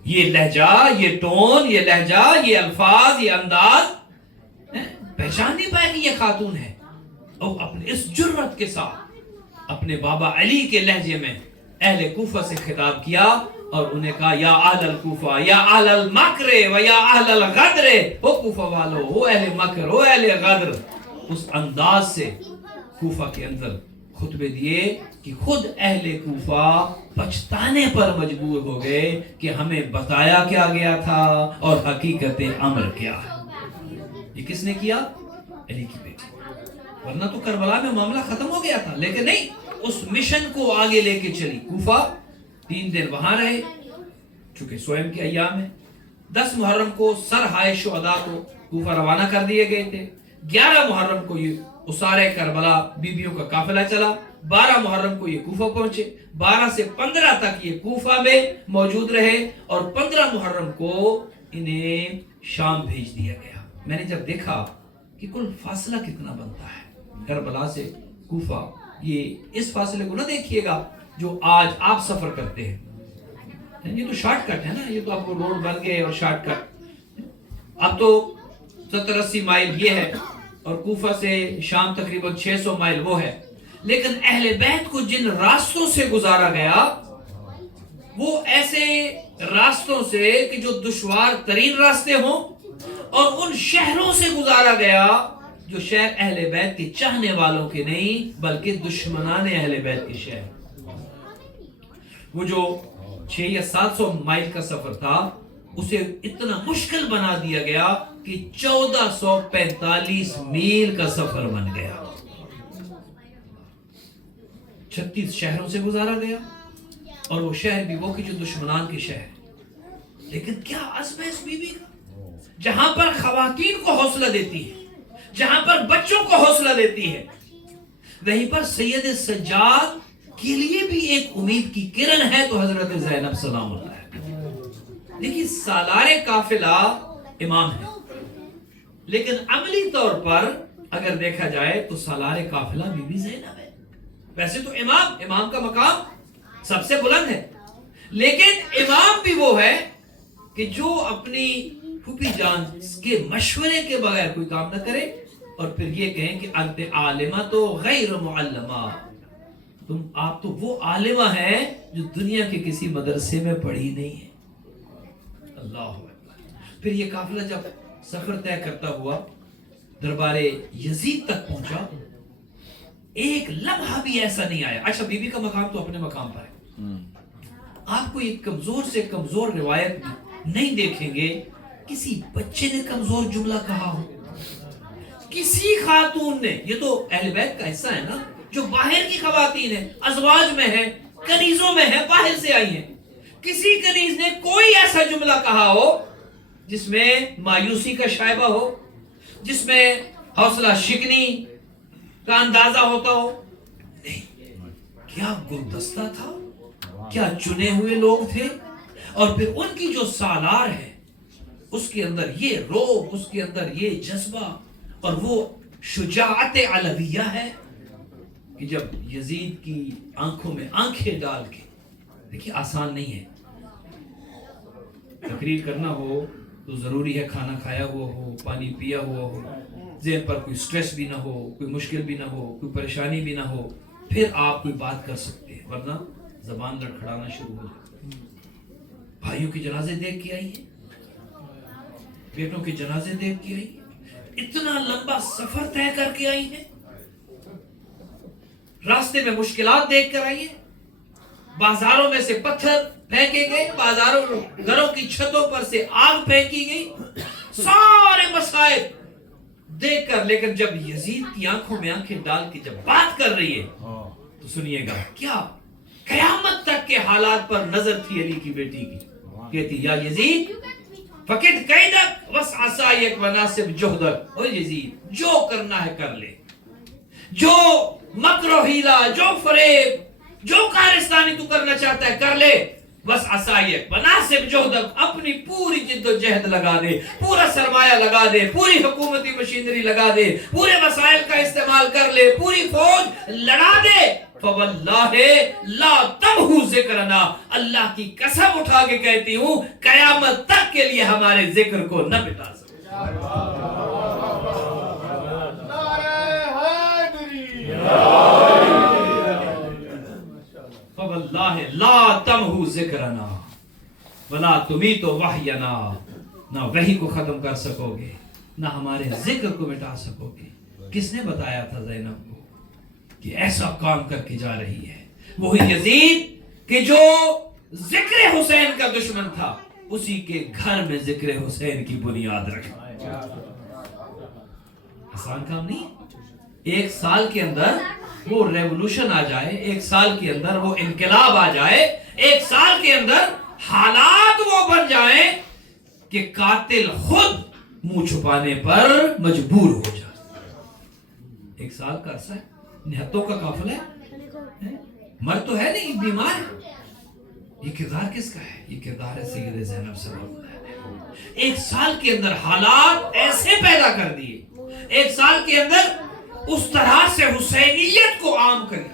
یہ لہجہ, یہ ٹون, یہ لہجہ, یہ الفاظ, یہ انداز پہچان نہیں پائے کہ یہ خاتون ہے. اور اپنے اس جرت کے ساتھ اپنے بابا علی کے لہجے میں اہل کوفہ سے خطاب کیا اور انہیں کہا یا اہل الکوفہ یا اہل المکر و یا اہل الغدر, او کوفہ والو, او اہل مکر, او اہل غدر. اس انداز سے کوفہ کے اندر خطبے دیے کہ خود اہل کوفہ پچھتانے پر مجبور ہو گئے کہ ہمیں بتایا کیا گیا تھا اور حقیقت امر کیا ہے. یہ کس نے کیا؟ علی کی بیٹی. ورنہ تو کربلا میں معاملہ ختم ہو گیا تھا, لیکن نہیں, اس مشن کو آگے لے کے چلی. کوفہ 3 دن وہاں رہے, چونکہ سوئم کے ایام ہے. 10 محرم کو سرہائے شہداء کو کوفہ روانہ کر دیے گئے تھے. 11 محرم کو یہ اسارے کربلا بیبیوں کا قافلہ چلا. 12 محرم کو یہ کوفہ پہنچے. 12 سے 15 تک یہ کوفہ میں موجود رہے اور 15 محرم کو انہیں شام بھیج دیا گیا. میں نے جب دیکھا کہ کل فاصلہ کتنا بنتا ہے کربلا سے کوفہ, یہ اس فاصلے کو نہ دیکھیے گا جو آج آپ سفر کرتے ہیں, یہ تو شارٹ کٹ ہے نا, یہ تو آپ کو روڈ بن گئے اور شارٹ کٹ. اب تو 70-80 مائل یہ ہے اور کوفہ سے شام تقریباً 600 مائل وہ ہے. لیکن اہل بیت کو جن راستوں سے گزارا گیا وہ ایسے راستوں سے کہ جو دشوار ترین راستے ہوں, اور ان شہروں سے گزارا گیا جو شہر اہل بیت کے چاہنے والوں کے نہیں بلکہ دشمنان اہل بیت کے شہر. وہ جو 600 یا 700 مائل کا سفر تھا اسے اتنا مشکل بنا دیا گیا کہ 1445 میل کا سفر بن گیا. 36 شہروں سے گزارا گیا اور وہ شہر بھی وہ کہ جو دشمنان کے شہر. لیکن کیا عزم ہے اس بی بی کا, جہاں پر خواتین کو حوصلہ دیتی ہے, جہاں پر بچوں کو حوصلہ دیتی ہے, وہیں پر سید سجاد کے لیے بھی ایک امید کی کرن ہے تو حضرت زینب سلام اللہ ہے۔ دیکھیے سالار قافلہ امام ہے، لیکن عملی طور پر اگر دیکھا جائے تو سالار قافلہ بی بی زینب ہے۔ ویسے تو امام کا مقام سب سے بلند ہے، لیکن امام بھی وہ ہے کہ جو اپنی پھوپھی جان کے مشورے کے بغیر کوئی کام نہ کرے اور پھر یہ کہیں کہ انت عالمہ تو غیر معلمہ، آپ تو وہ عالمہ ہے جو دنیا کے کسی مدرسے میں پڑھی نہیں ہے۔ اللہ اکبر۔ پھر یہ قافلہ جب سفر طے کرتا ہوا دربار یزید تک پہنچا، ایک لمحہ بھی ایسا نہیں آیا۔ اچھا بی بی کا مقام تو اپنے مقام پر ہے، آپ کو ایک کمزور سے کمزور روایت نہیں دیکھیں گے کسی بچے نے کمزور جملہ کہا ہو، کسی خاتون نے، یہ تو اہل بیت کا حصہ ہے نا، جو باہر کی خواتین ہیں، ازواج میں ہیں، کنیزوں میں ہیں، باہر سے آئی ہیں، کسی کنیز نے کوئی ایسا جملہ کہا ہو جس میں مایوسی کا شائبہ ہو، جس میں حوصلہ شکنی کا اندازہ ہوتا ہو؟ نہیں، کیا گلدستہ تھا، کیا چنے ہوئے لوگ تھے، اور پھر ان کی جو سالار ہے اس کے اندر یہ روح، اس کے اندر یہ جذبہ اور وہ شجاعت علویہ ہے کہ جب یزید کی آنکھوں میں آنکھیں ڈال کے، دیکھیے آسان نہیں ہے تقریر کرنا ہو تو ضروری ہے کھانا کھایا ہوا ہو، پانی پیا ہوا ہو، ذہن پر کوئی سٹریس بھی نہ ہو، کوئی مشکل بھی نہ ہو، کوئی پریشانی بھی نہ ہو، پھر آپ کوئی بات کر سکتے ہیں، ورنہ زبان لڑکھڑانا شروع ہو جائے۔ بھائیوں کے جنازے دیکھ کے آئی ہیں، بیٹوں کے جنازے دیکھ کے آئی ہیں، اتنا لمبا سفر طے کر کے آئی ہیں، راستے میں مشکلات دیکھ کر آئی ہیں، بازاروں میں سے پتھر پھینکے گئے، گھروں کی چھتوں پر سے آگ پھینکی گئی، سارے مسائل دیکھ کر، لیکن جب یزید کی آنکھوں میں آنکھیں ڈال کے جب بات کر رہی ہے تو سنیے گا کیا قیامت تک کے حالات پر نظر تھی علی کی بیٹی کی۔ کہتی یا یزید فقد قیدک وسعصایک وناسب جہدک، او یزید جو کرنا ہے کر لے، جو مکر و حیلہ، جو فریب، جو کارستانی تو کرنا چاہتا ہے کر لے، بس عصایک وناسب جہدک، اپنی پوری جد و جہد لگا دے، پورا سرمایہ لگا دے، پوری حکومتی مشینری لگا دے، پورے وسائل کا استعمال کر لے، پوری فوج لڑا دے، فواللہ لا تمہو ذکرنا، اللہ کی قسم اٹھا کے کہتی ہوں قیامت تک کے لیے ہمارے ذکر کو نہ مٹا سکے۔ فواللہ لا تمہو ذکرنا ولا تمیت وحینا، نہ وحی کو ختم کر سکو گے نہ ہمارے ذکر کو مٹا سکو گے۔ کس نے بتایا تھا زینب کو کہ ایسا کام کر کے جا رہی ہے؟ وہی یزید کہ جو ذکر حسین کا دشمن تھا، اسی کے گھر میں ذکر حسین کی بنیاد رکھا۔ آسان کام نہیں، ایک سال کے اندر وہ ریولوشن آ جائے، ایک سال کے اندر وہ انقلاب آ جائے، ایک سال کے اندر حالات وہ بن جائیں کہ قاتل خود منہ چھپانے پر مجبور ہو جائے۔ ایک سال کا عرصہ ہے، نہتوں کا قافلہ ہے، مر تو ہے نہیں، بیمار ہے۔ یہ کردار کس کا ہے؟ یہ کردار ہے سید زینب صلی اللہ علیہ وسلم۔ ایک سال کے اندر حالات ایسے پیدا کر دیے، ایک سال کے اندر اس طرح سے حسینیت کو عام کری،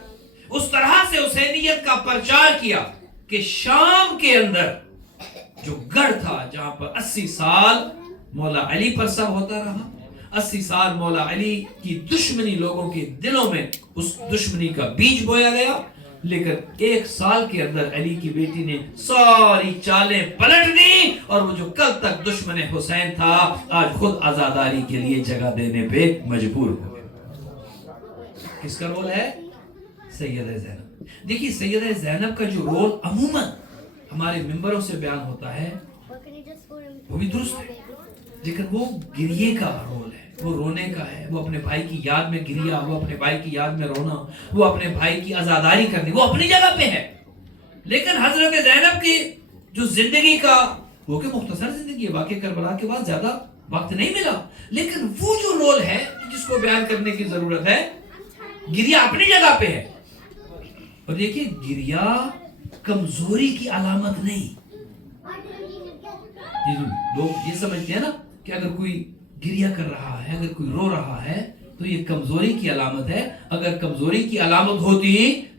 اس طرح سے حسینیت کا پرچار کیا کہ شام کے اندر جو گڑھ تھا جہاں پر 80 سال مولا علی پر سب ہوتا رہا، 80 سال مولا علی کی دشمنی لوگوں کے دلوں میں اس دشمنی کا بیج بویا گیا، لیکن ایک سال کے اندر علی کی بیٹی نے ساری چالیں پلٹ دی، اور وہ جو کل تک دشمن حسین تھا آج خود آزاداری کے لیے جگہ دینے پہ مجبور ہو گیا۔ کس کا رول ہے؟ سیدہ زینب۔ دیکھیے سیدہ زینب کا جو رول عموماً ہمارے ممبروں سے بیان ہوتا ہے وہ بھی درست ہے، لیکن وہ گریے کا رول ہے، وہ رونے کا ہے، وہ اپنے بھائی کی یاد میں گریا، وہ اپنے بھائی کی یاد میں رونا، وہ اپنے بھائی کی آزاداری کرنی، وہ اپنی جگہ پہ ہے۔ لیکن حضرت زینب کی جو زندگی کا، وہ کہ مختصر زندگی ہے، واقعہ کربلا کے بعد زیادہ وقت نہیں ملا، لیکن وہ جو رول ہے جس کو بیان کرنے کی ضرورت ہے، گریا اپنی جگہ پہ ہے، اور دیکھیے گریا کمزوری کی علامت نہیں. لوگ یہ سمجھتے ہیں نا کہ اگر کوئی گریا کر رہا ہے, اگر کوئی رو رہا ہے تو یہ کمزوری کی علامت ہے. اگر کمزوری کی علامت ہوتی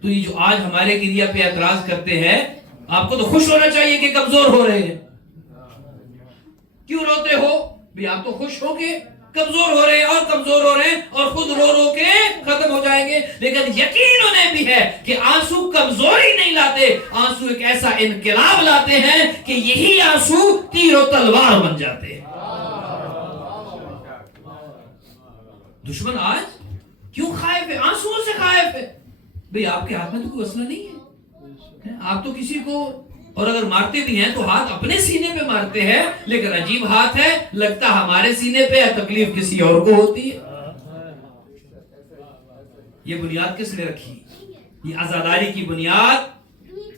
تو یہ جو آج ہمارے گریا پہ اعتراض کرتے ہیں, آپ کو تو خوش ہونا چاہیے کہ کمزور ہو رہے ہیں. کیوں روتے ہو بھی؟ آپ تو خوش ہو کے کمزور ہو رہے ہیں اور کمزور ہو رہے ہیں اور خود رو رو کے ختم ہو جائیں گے. لیکن یقین انہیں بھی ہے کہ آنسو کمزوری نہیں لاتے, آنسو ایک ایسا انقلاب لاتے ہیں کہ یہی آنسو تیر و تلوار بن جاتے ہیں. دشمن آج کیوں خائف ہے؟ آنسو سے خائف ہے. بھئی آپ کے ہاتھ میں تو کوئی اسلحہ نہیں ہے, آپ تو کسی کو, اور اگر مارتے بھی ہیں تو ہاتھ اپنے سینے پہ مارتے ہیں, لیکن عجیب ہاتھ ہے, لگتا ہمارے سینے پہ ہے, تکلیف کسی اور کو ہوتی ہے. یہ بنیاد کس نے رکھی؟ یہ عزاداری کی بنیاد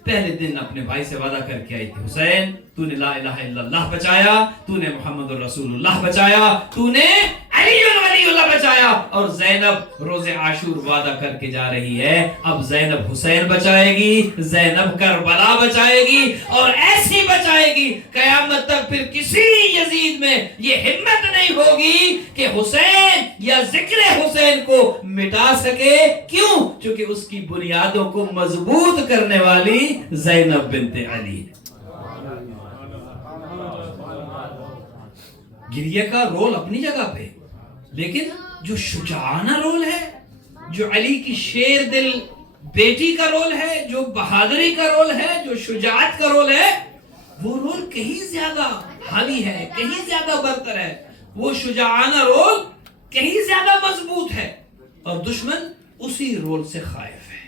پہلے دن اپنے بھائی سے وعدہ کر کے آئی تھی. حسین تو نے لا الہ الا اللہ بچایا, تو نے محمد الرسول اللہ بچایا, تو نے علی ولی اللہ بچایا, اور زینب روز عاشور وعدہ کر کے جا رہی ہے اب زینب حسین بچائے گی, زینب کربلا بچائے گی, اور ایسی بچائے گی قیامت تک پھر کسی یزید میں یہ ہمت نہیں ہوگی کہ حسین یا ذکر حسین کو مٹا سکے. کیوں؟ چونکہ اس کی بنیادوں کو مضبوط کرنے والی زینب بنت علی ہے. گریہ کا رول اپنی جگہ پہ, لیکن جو شجاعانہ رول ہے, جو علی کی شیر دل بیٹی کا رول ہے, جو بہادری کا رول ہے, جو شجاعت کا رول ہے, وہ رول کہیں زیادہ حاوی ہے, کہیں زیادہ برتر ہے. وہ شجاعانہ رول کہیں زیادہ مضبوط ہے, اور دشمن اسی رول سے خائف ہے,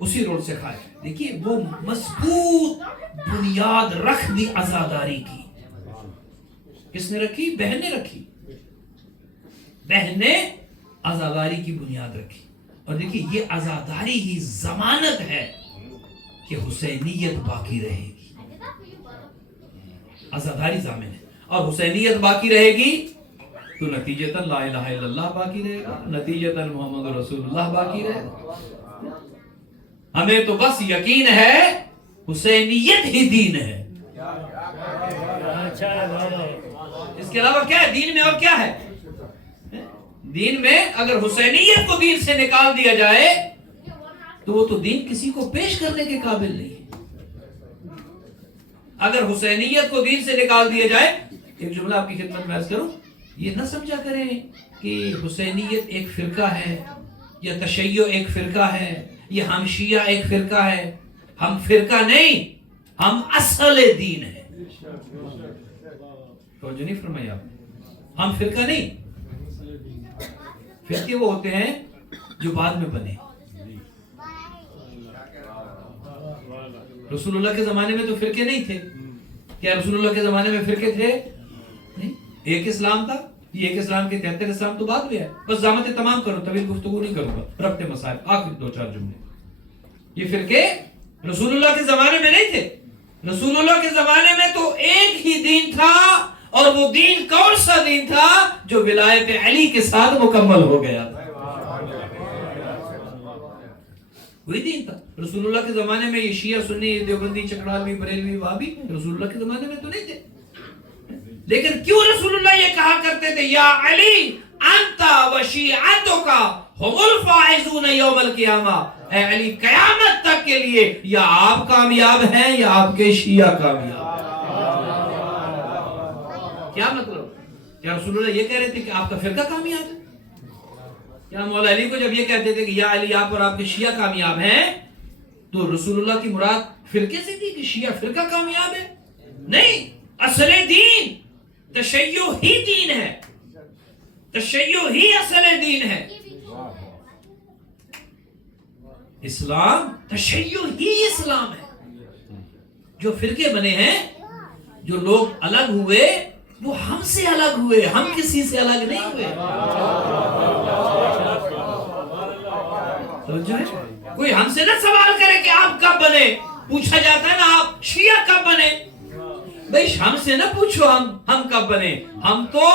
اسی رول سے خائف ہے. دیکھیے وہ مضبوط بنیاد رکھ دی عزاداری کی. کس نے رکھی؟ بہن نے رکھی. بہن نے عزاداری کی بنیاد رکھی. اور دیکھیے یہ عزاداری ہی ضمانت ہے کہ حسینیت باقی رہے گی. عزاداری ضامن ہے, اور حسینیت باقی رہے گی تو نتیجتاً لا الہ الا اللہ باقی رہے گا, نتیجتاً محمد رسول اللہ باقی رہے گا. ہمیں تو بس یقین ہے حسینیت ہی دین ہے. اس کے علاوہ کیا ہے دین میں؟ اور کیا ہے دین میں؟ اگر حسینیت کو دین سے نکال دیا جائے تو وہ تو دین کسی کو پیش کرنے کے قابل نہیں ہے. اگر حسینیت کو دین سے نکال دیا جائے, ایک جملہ آپ کی خدمت میں عرض کروں, یہ نہ سمجھا کریں کہ حسینیت ایک فرقہ ہے یا تشیع ایک فرقہ ہے یا ہم شیعہ ایک فرقہ ہے. ہم فرقہ نہیں, ہم اصل دین ہے. توجہ نہیں فرمائی آپ نے؟ ہم فرقہ نہیں. فرقے وہ ہوتے ہیں جو بعد میں بنے. رسول اللہ کے زمانے میں تو فرقے نہیں تھے. کیا رسول اللہ کے زمانے میں فرقے تھے؟ نہیں. ایک اسلام تھا. یہ ایک اسلام کے 73 اسلام تو بعد میں ہے. بس ضامت تمام کرو, طویل گفتگو نہیں کروں گا, ربط مسائل آخر 2-4 جملے. یہ فرقے رسول اللہ کے زمانے میں نہیں تھے. رسول اللہ کے زمانے میں تو ایک ہی دین تھا, اور وہ دین کون سا دین تھا؟ جو ولایت علی کے ساتھ مکمل ہو گیا تھا. وہی دین تھا. رسول اللہ کے زمانے میں یہ شیعہ سنی دیوبندی چکڑالوی بریلوی وہابی رسول اللہ کے زمانے میں تو نہیں تھے. لیکن کیوں رسول اللہ یہ کہا کرتے تھے یا علی انتا و شیعتک هم الفائزون یوم القیامہ, اے علی قیامت تک کے لیے یا آپ کامیاب ہیں یا آپ کے شیعہ کامیاب. کیا مطلب؟ کیا رسول اللہ یہ کہہ رہے تھے کہ آپ کا فرقہ کامیاب ہے؟ کیا مولا علی کو جب یہ کہتے تھے کہ یا علی آپ اور آپ کے شیعہ کامیاب ہیں, تو رسول اللہ کی مراد فرقے سے تھی کہ شیعہ فرقہ کامیاب ہے؟ نہیں, اصل دین تشیع ہی دین ہے, تشیع ہی اصل دین ہے. اسلام تشیع ہی اسلام ہے. جو فرقے بنے ہیں, جو لوگ الگ ہوئے, وہ ہم سے الگ ہوئے, ہم کسی سے الگ نہیں ہوئے. کوئی ہم سے نہ سوال کرے کہ آپ کب بنے. پوچھا جاتا ہے نا آپ شیعہ کب بنے, بھئی ہم سے نہ پوچھو ہم کب بنے. ہم تو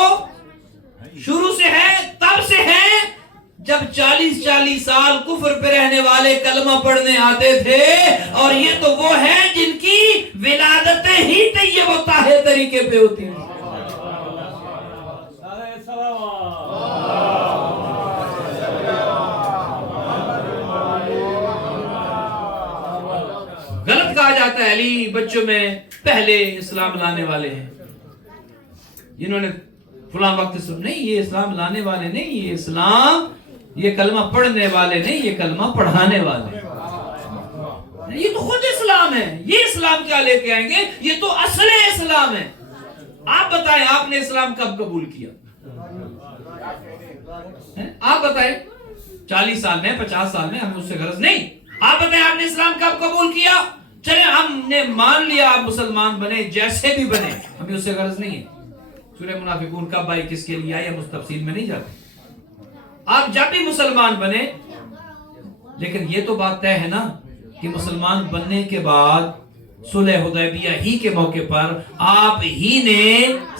شروع سے ہیں, تب سے ہیں, جب 40 سال کفر پہ رہنے والے کلمہ پڑھنے آتے تھے، اور یہ تو وہ ہیں جن کی ولادتیں ہی طیب و طاہر طریقے پہ ہوتی ہیں۔ غلط کہا جاتا ہے علی بچوں میں پہلے اسلام لانے والے ہیں، جنہوں نے فلاں وقت سے، نہیں، یہ اسلام لانے والے نہیں، یہ اسلام، یہ کلمہ پڑھنے والے نہیں، یہ کلمہ پڑھانے والے، یہ تو خود اسلام ہے۔ یہ اسلام کیا لے کے آئیں گے؟ یہ تو اصل اسلام ہے۔ آپ بتائیں آپ نے اسلام کب قبول کیا؟ آپ بتائیں، 40 سال میں، 50 سال میں، ہمیں اس سے غرض نہیں۔ آپ بتائیں آپ نے اسلام کب قبول کیا؟ چلے ہم نے مان لیا آپ مسلمان بنے، جیسے بھی بنے، ہمیں اس سے غرض نہیں ہے۔ سورہ منافقون کب آئی، کس کے لیے آئی، ہم اس تفصیل میں نہیں جاتے۔ آپ جب بھی مسلمان بنے، لیکن یہ تو بات طے ہے نا کہ مسلمان بننے کے بعد صلح حدیبیہ ہی کے موقع پر آپ ہی نے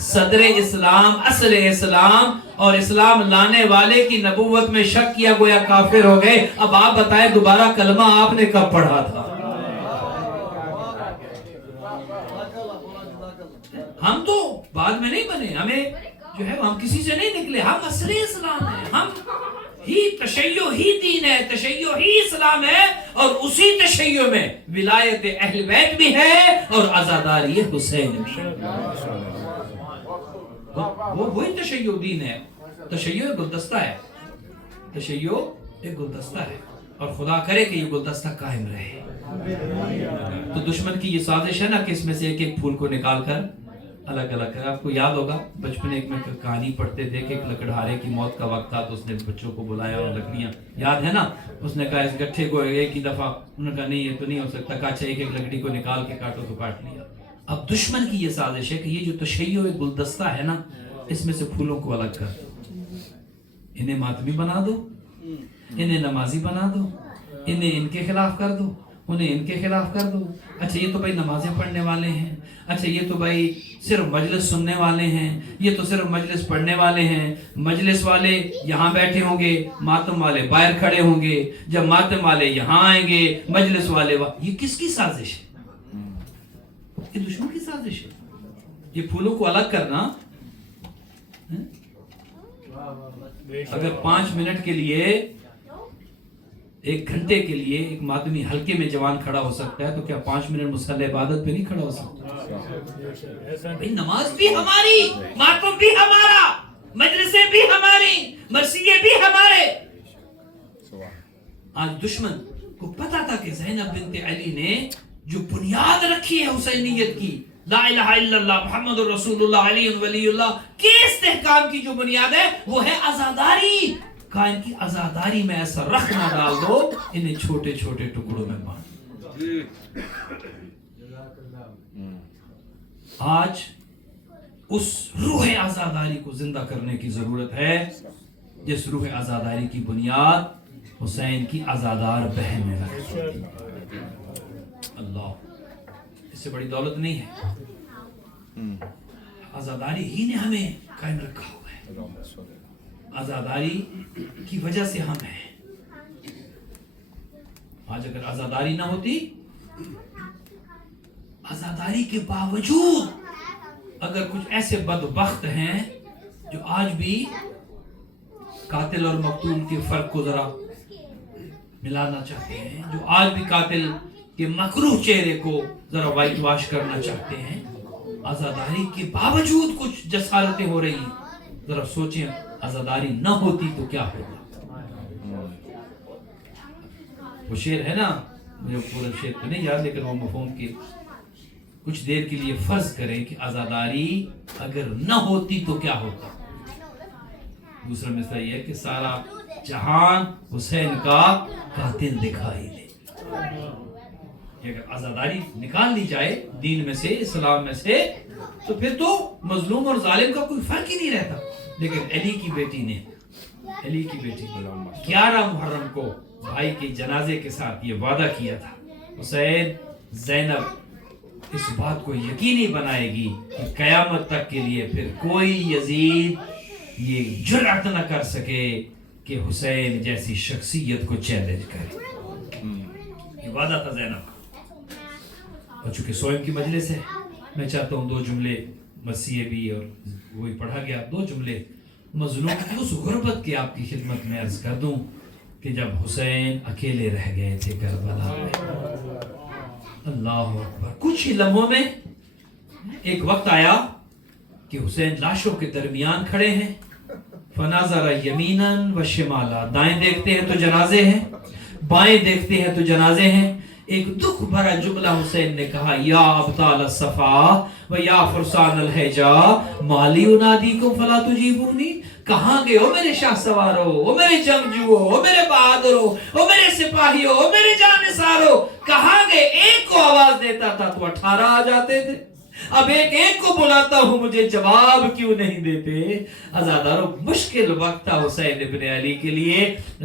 صدر اسلام، اصل اسلام اور اسلام لانے والے کی نبوت میں شک کیا، گویا کافر ہو گئے۔ اب آپ بتائیں دوبارہ کلمہ آپ نے کب پڑھا تھا؟ ہم تو بعد میں نہیں بنے، ہمیں جو ہے ہم کسی سے نہیں نکلے، ہم اصل اسلام ہیں، ہم ہی تشیع ہی دین ہے، تشیع ہی اسلام ہے، اور اسی تشیع میں ولایت اہل بیت بھی ہے اور عزاداری حسین بھی ہے۔ وہ وہی تشیع دین ہے۔ تشیع ایک گلدستہ ہے، تشیع ایک گلدستہ ہے، اور خدا کرے کہ یہ گلدستہ قائم رہے۔ تو دشمن کی یہ سازش ہے نا کہ اس میں سے ایک ایک پھول کو نکال کر الگ الگ ہے۔ آپ کو یاد ہوگا بچپن ایک میں کہانی پڑھتے تھے کہ ایک لکڑہارے کی موت کا وقت تھا، تو اس نے بچوں کو بلایا اور لکڑیاں، یاد ہے نا، اس نے کہا اس گٹھے کو ایک ہی دفعہ، انہوں نے کہا نہیں یہ تو نہیں ہو سکتا، کہا اچھا ایک ایک لکڑی کو نکال کے کاٹو، تو کاٹ لیا۔ اب دشمن کی یہ سازش ہے کہ یہ جو تشیع گلدستہ ہے نا، اس میں سے پھولوں کو الگ کر دو، انہیں ماتمی بنا دو، انہیں نمازی بنا دو، انہیں ان کے خلاف کر دو، انہیں ان کے خلاف کر دو۔ اچھا یہ تو بھائی نمازیں پڑھنے والے ہیں، اچھا یہ تو بھائی صرف مجلس سننے والے ہیں، یہ تو صرف مجلس پڑھنے والے ہیں، مجلس والے یہاں بیٹھے ہوں گے، ماتم والے باہر کھڑے ہوں گے، جب ماتم والے یہاں آئیں گے، مجلس والے یہ کس کی سازش ہے؟ یہ دشمن کی سازش ہے۔ یہ پھولوں کو الگ کرنا، اگر 5 منٹ کے لیے، 1 گھنٹے کے لیے ایک ماتمی حلقے میں جوان کھڑا ہو سکتا ہے، تو کیا 5 منٹ مصلی عبادت پہ نہیں کھڑا ہو سکتا؟ بھئی نماز بھی ہماری، ماتم بھی ہمارا، مجلسیں بھی ہماری، مرثیے بھی ہمارے۔ آج دشمن کو پتا تھا کہ زینب بنت علی نے جو بنیاد رکھی ہے حسینیت کی، لا الہ الا اللہ محمد رسول اللہ علی ولی اللہ کے استحکام کی جو بنیاد ہے وہ ہے عزاداری۔ کہا ان کی عزاداری میں ایسا رخ نہ ڈال دو، انہیں چھوٹے چھوٹے ٹکڑوں میں بانٹ۔ آج اس روح عزاداری کو زندہ کرنے کی ضرورت ہے، جس روح عزاداری کی بنیاد حسین کی عزادار بہن میں رکھی۔ اللہ، اس سے بڑی دولت نہیں ہے۔ عزاداری ہی نے ہمیں قائم رکھا ہوا ہے، عزاداری کی وجہ سے ہم ہیں۔ آج اگر عزاداری نہ ہوتی، عزاداری کے باوجود اگر کچھ ایسے بدبخت ہیں جو آج بھی قاتل اور مقتول کے فرق کو ذرا ملانا چاہتے ہیں، جو آج بھی قاتل کے مکروہ چہرے کو ذرا وائٹ واش کرنا چاہتے ہیں، عزاداری کے باوجود کچھ جسارتیں ہو رہی ہیں، ذرا سوچیں عزاداری نہ ہوتی تو کیا ہوگا۔ وہ شعر ہے نا، مجھے پورا شعر تو نہیں یاد، لیکن وہ مفہوم کی کچھ دیر کے لیے فرض کریں کہ عزاداری اگر نہ ہوتی تو کیا ہوتا۔ دوسرا مسئلہ یہ ہے کہ سارا جہان حسین کا قاتل دکھائی دے۔ اگر عزاداری نکال لی جائے دین میں سے، اسلام میں سے، تو پھر تو مظلوم اور ظالم کا کوئی فرق ہی نہیں رہتا۔ لیکن علی کی بیٹی نے، علی کی بیٹی 11 محرم کو بھائی کے جنازے کے ساتھ یہ وعدہ کیا تھا، حسین زینب اس بات کو یقینی بنائے گی کہ قیامت تک کے لیے پھر کوئی یزید یہ جرأت نہ کر سکے کہ حسین جیسی شخصیت کو چیلنج کرے. یہ وعدہ تھا زینب کا. اور چونکہ سوئم کی مجلس ہے میں چاہتا ہوں 2 جملے مسیح بھی اور وہی پڑھا گیا 2 جملے مظلوم کی اس غربت کی آپ کی خدمت میں عرض کر دوں کہ جب حسین اکیلے رہ گئے تھے کربلا میں. اللہ اکبر. کچھ ہی لمحوں میں ایک وقت آیا کہ حسین لاشوں کے درمیان کھڑے ہیں. فناظر یمیناً و شمالا. دائیں دیکھتے ہیں تو جنازے ہیں, بائیں دیکھتے ہیں تو جنازے ہیں. ایک دکھ بھرا جملہ حسین نے کہا, یا ابطال الصفا و یا فرسان الحجا مالی انادیکم فلا تجیبونی. کہاں گئے ہو میرے شاہ سوارو, او میرے جنگجو, او میرے بہادرو, او میرے سپاہیو, او میرے جانثارو, کہاں گئے؟ ایک کو آواز دیتا تھا تو 18 آ جاتے تھے. اب ایک کو بلاتا ہوں, مجھے جواب کیوں نہیں دیتے؟ عزادارو مشکل وقت تھا حسین ابن علی کے لیے,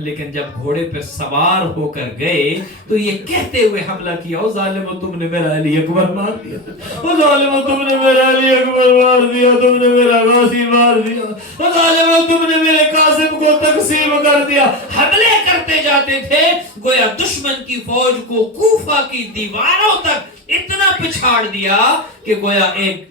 لیکن جب گھوڑے پہ سوار ہو کر گئے تو یہ کہتے ہوئے حملہ کیا, او ظالمو تم نے میرا علی اکبر مار دیا, او ظالمو تم نے میرا علی اکبر مار دیا, تم نے میرا غازی مار دیا, او ظالمو تم نے میرے قاسم کو تقسیم کر دیا. حملے کرتے جاتے تھے گویا دشمن کی فوج کو کوفہ کی دیواروں تک اتنا پچھاڑ دیا کہ گویا ایک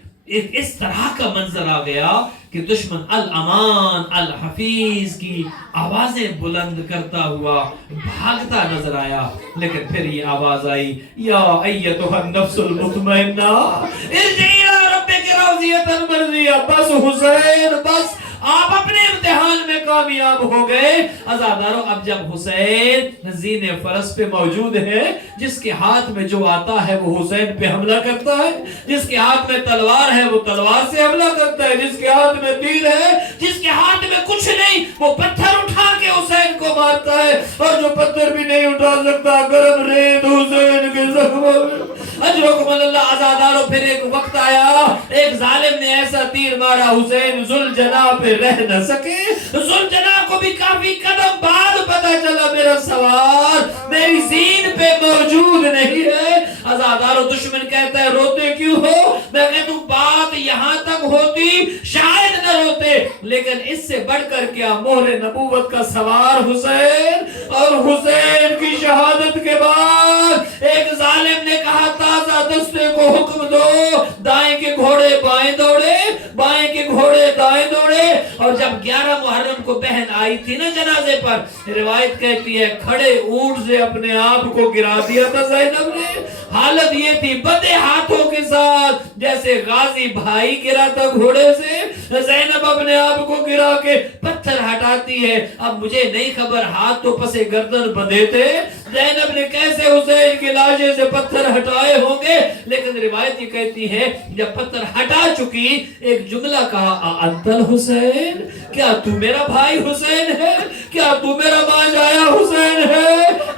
اس طرح کا منظر آ گیا کہ دشمن الامان الحفیظ کی آوازیں بلند کرتا ہوا بھاگتا نظر آیا. لیکن پھر یہ آواز آئی, یا ایتھا النفس المطمئنہ ارجعی الی ربک راضیۃ مرضیہ. بس حسین بس, آپ اپنے امتحان میں کامیاب ہو گئے. عزادارو اب جب حسین زین فرس پہ موجود ہے, جس کے ہاتھ میں جو آتا ہے وہ حسین پہ حملہ کرتا ہے, جس کے ہاتھ میں تلوار ہے وہ تلوار سے حملہ کرتا ہے, جس کے ہاتھ میں تیر ہے, جس کے ہاتھ میں کچھ نہیں وہ پتھر اٹھا کے حسین کو مارتا ہے. اور جو پتھر بھی نہیں اٹھا سکتا گرم ریت حسین کے زخموں میں. اجرکم اللہ. عزادارو پھر ایک وقت آیا, ایک ظالم نے ایسا تیر مارا حسین ذوالجناح پہ رہ نہ سکے. ذوالجناح کو بھی کافی قدم بعد پتا چلا میرا سوار میری زین پہ موجود نہیں ہے. عزادارو دشمن کہتا ہے روتے کیوں ہو؟ میں کہتا ہوں بات یہاں تک ہوتی شاید نہ روتے, لیکن اس سے بڑھ کر کیا مہر نبوت کا سوار حسین. اور حسین کی شہادت کے بعد ایک ظالم نے کہا تازہ دستے کو حکم دو, دائیں کے گھوڑے بائیں دوڑے, بائیں کے گھوڑے دائیں دوڑے. اور جب 11 محرم کو بہن آئی تھی نا جنازے پر, روایت کہتی ہے کھڑے اونٹ سے اپنے آپ کو گرا دیا تھا زینب نے. حالت یہ تھی بدے ہاتھوں کے ساتھ جیسے غازی بھائی گرا تھا گھوڑے سے, زینب اپنے آپ کو گرا کے پتھر ہٹاتی ہے. اب مجھے نہیں خبر ہاتھ تو پسے گردن بندھے تھے, زینب نے کیسے حسین کی لاشیں سے پتھر ہٹائے ہوں گے, لیکن روایت یہ کہتی ہے جب پتھر ہٹا چکی ایک جملہ کہا, انت الحسین, کیا تو میرا بھائی حسین ہے, کیا تو میرا ماں جایا حسین ہے.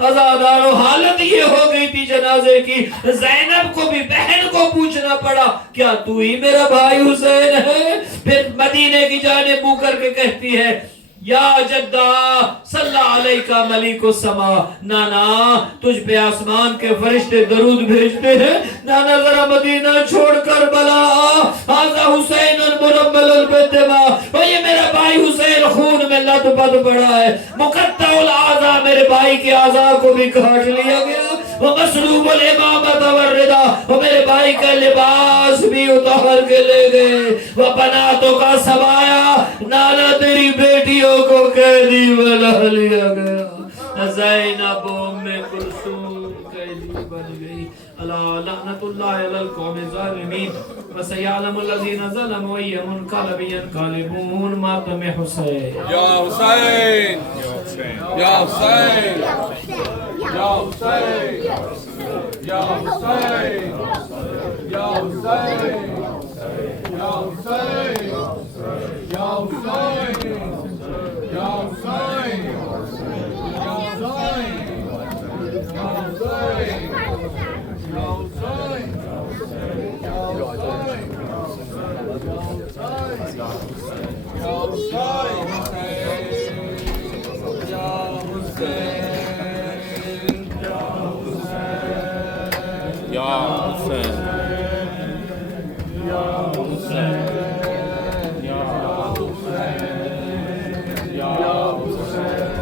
عزادارو حالت یہ ہو گئی تھی جنازے کی, زینب کو بھی بہن کو پوچھنا پڑا کیا تو ہی میرا بھائی حسین ہے. پھر مدینے کی جانب منہ کر کے کہتی ہے, یا جدہ صلی علیکہ ملیک السما, نانا تجھ پہ آسمان کے فرشتے درود بھیجتے ہیں, نانا ذرا مدینہ چھوڑ کر بلا آ. آزا حسین مرمل البدماء, اور یہ میرا بھائی حسین خون میں لت پت پڑا ہے, مقطع الاعضاء, میرے بھائی کے اعضاء کو بھی کاٹ لیا گیا, وہ مسلوب الامامت والردا, وہ میرے بھائی کا لباس بھی اتار کے لے گئے, وہ بناتوں کا سبایا, نانا تیری بیٹیوں کو قیدی بنا لیا گیا. زینب ام کلثوم قیدی بن گئی. لعنت اللہ علی القوم الظالمین وسیعلم الذین ظلموا ای منقلب ینقلبون. ماتم حسین, یا حسین, یا حسین, یا حسین, یا حسین, یا حسین, یا حسین, یا حسین, یا حسین, یا حسین.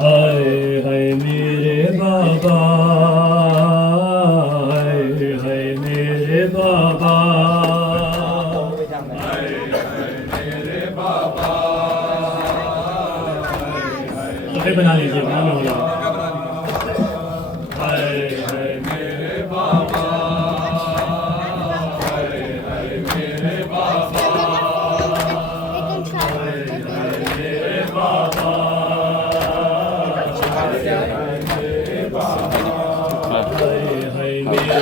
ہائے ہائے میرے بابا ہائے ہائے میرے بابا بنا لیجیے بنا لو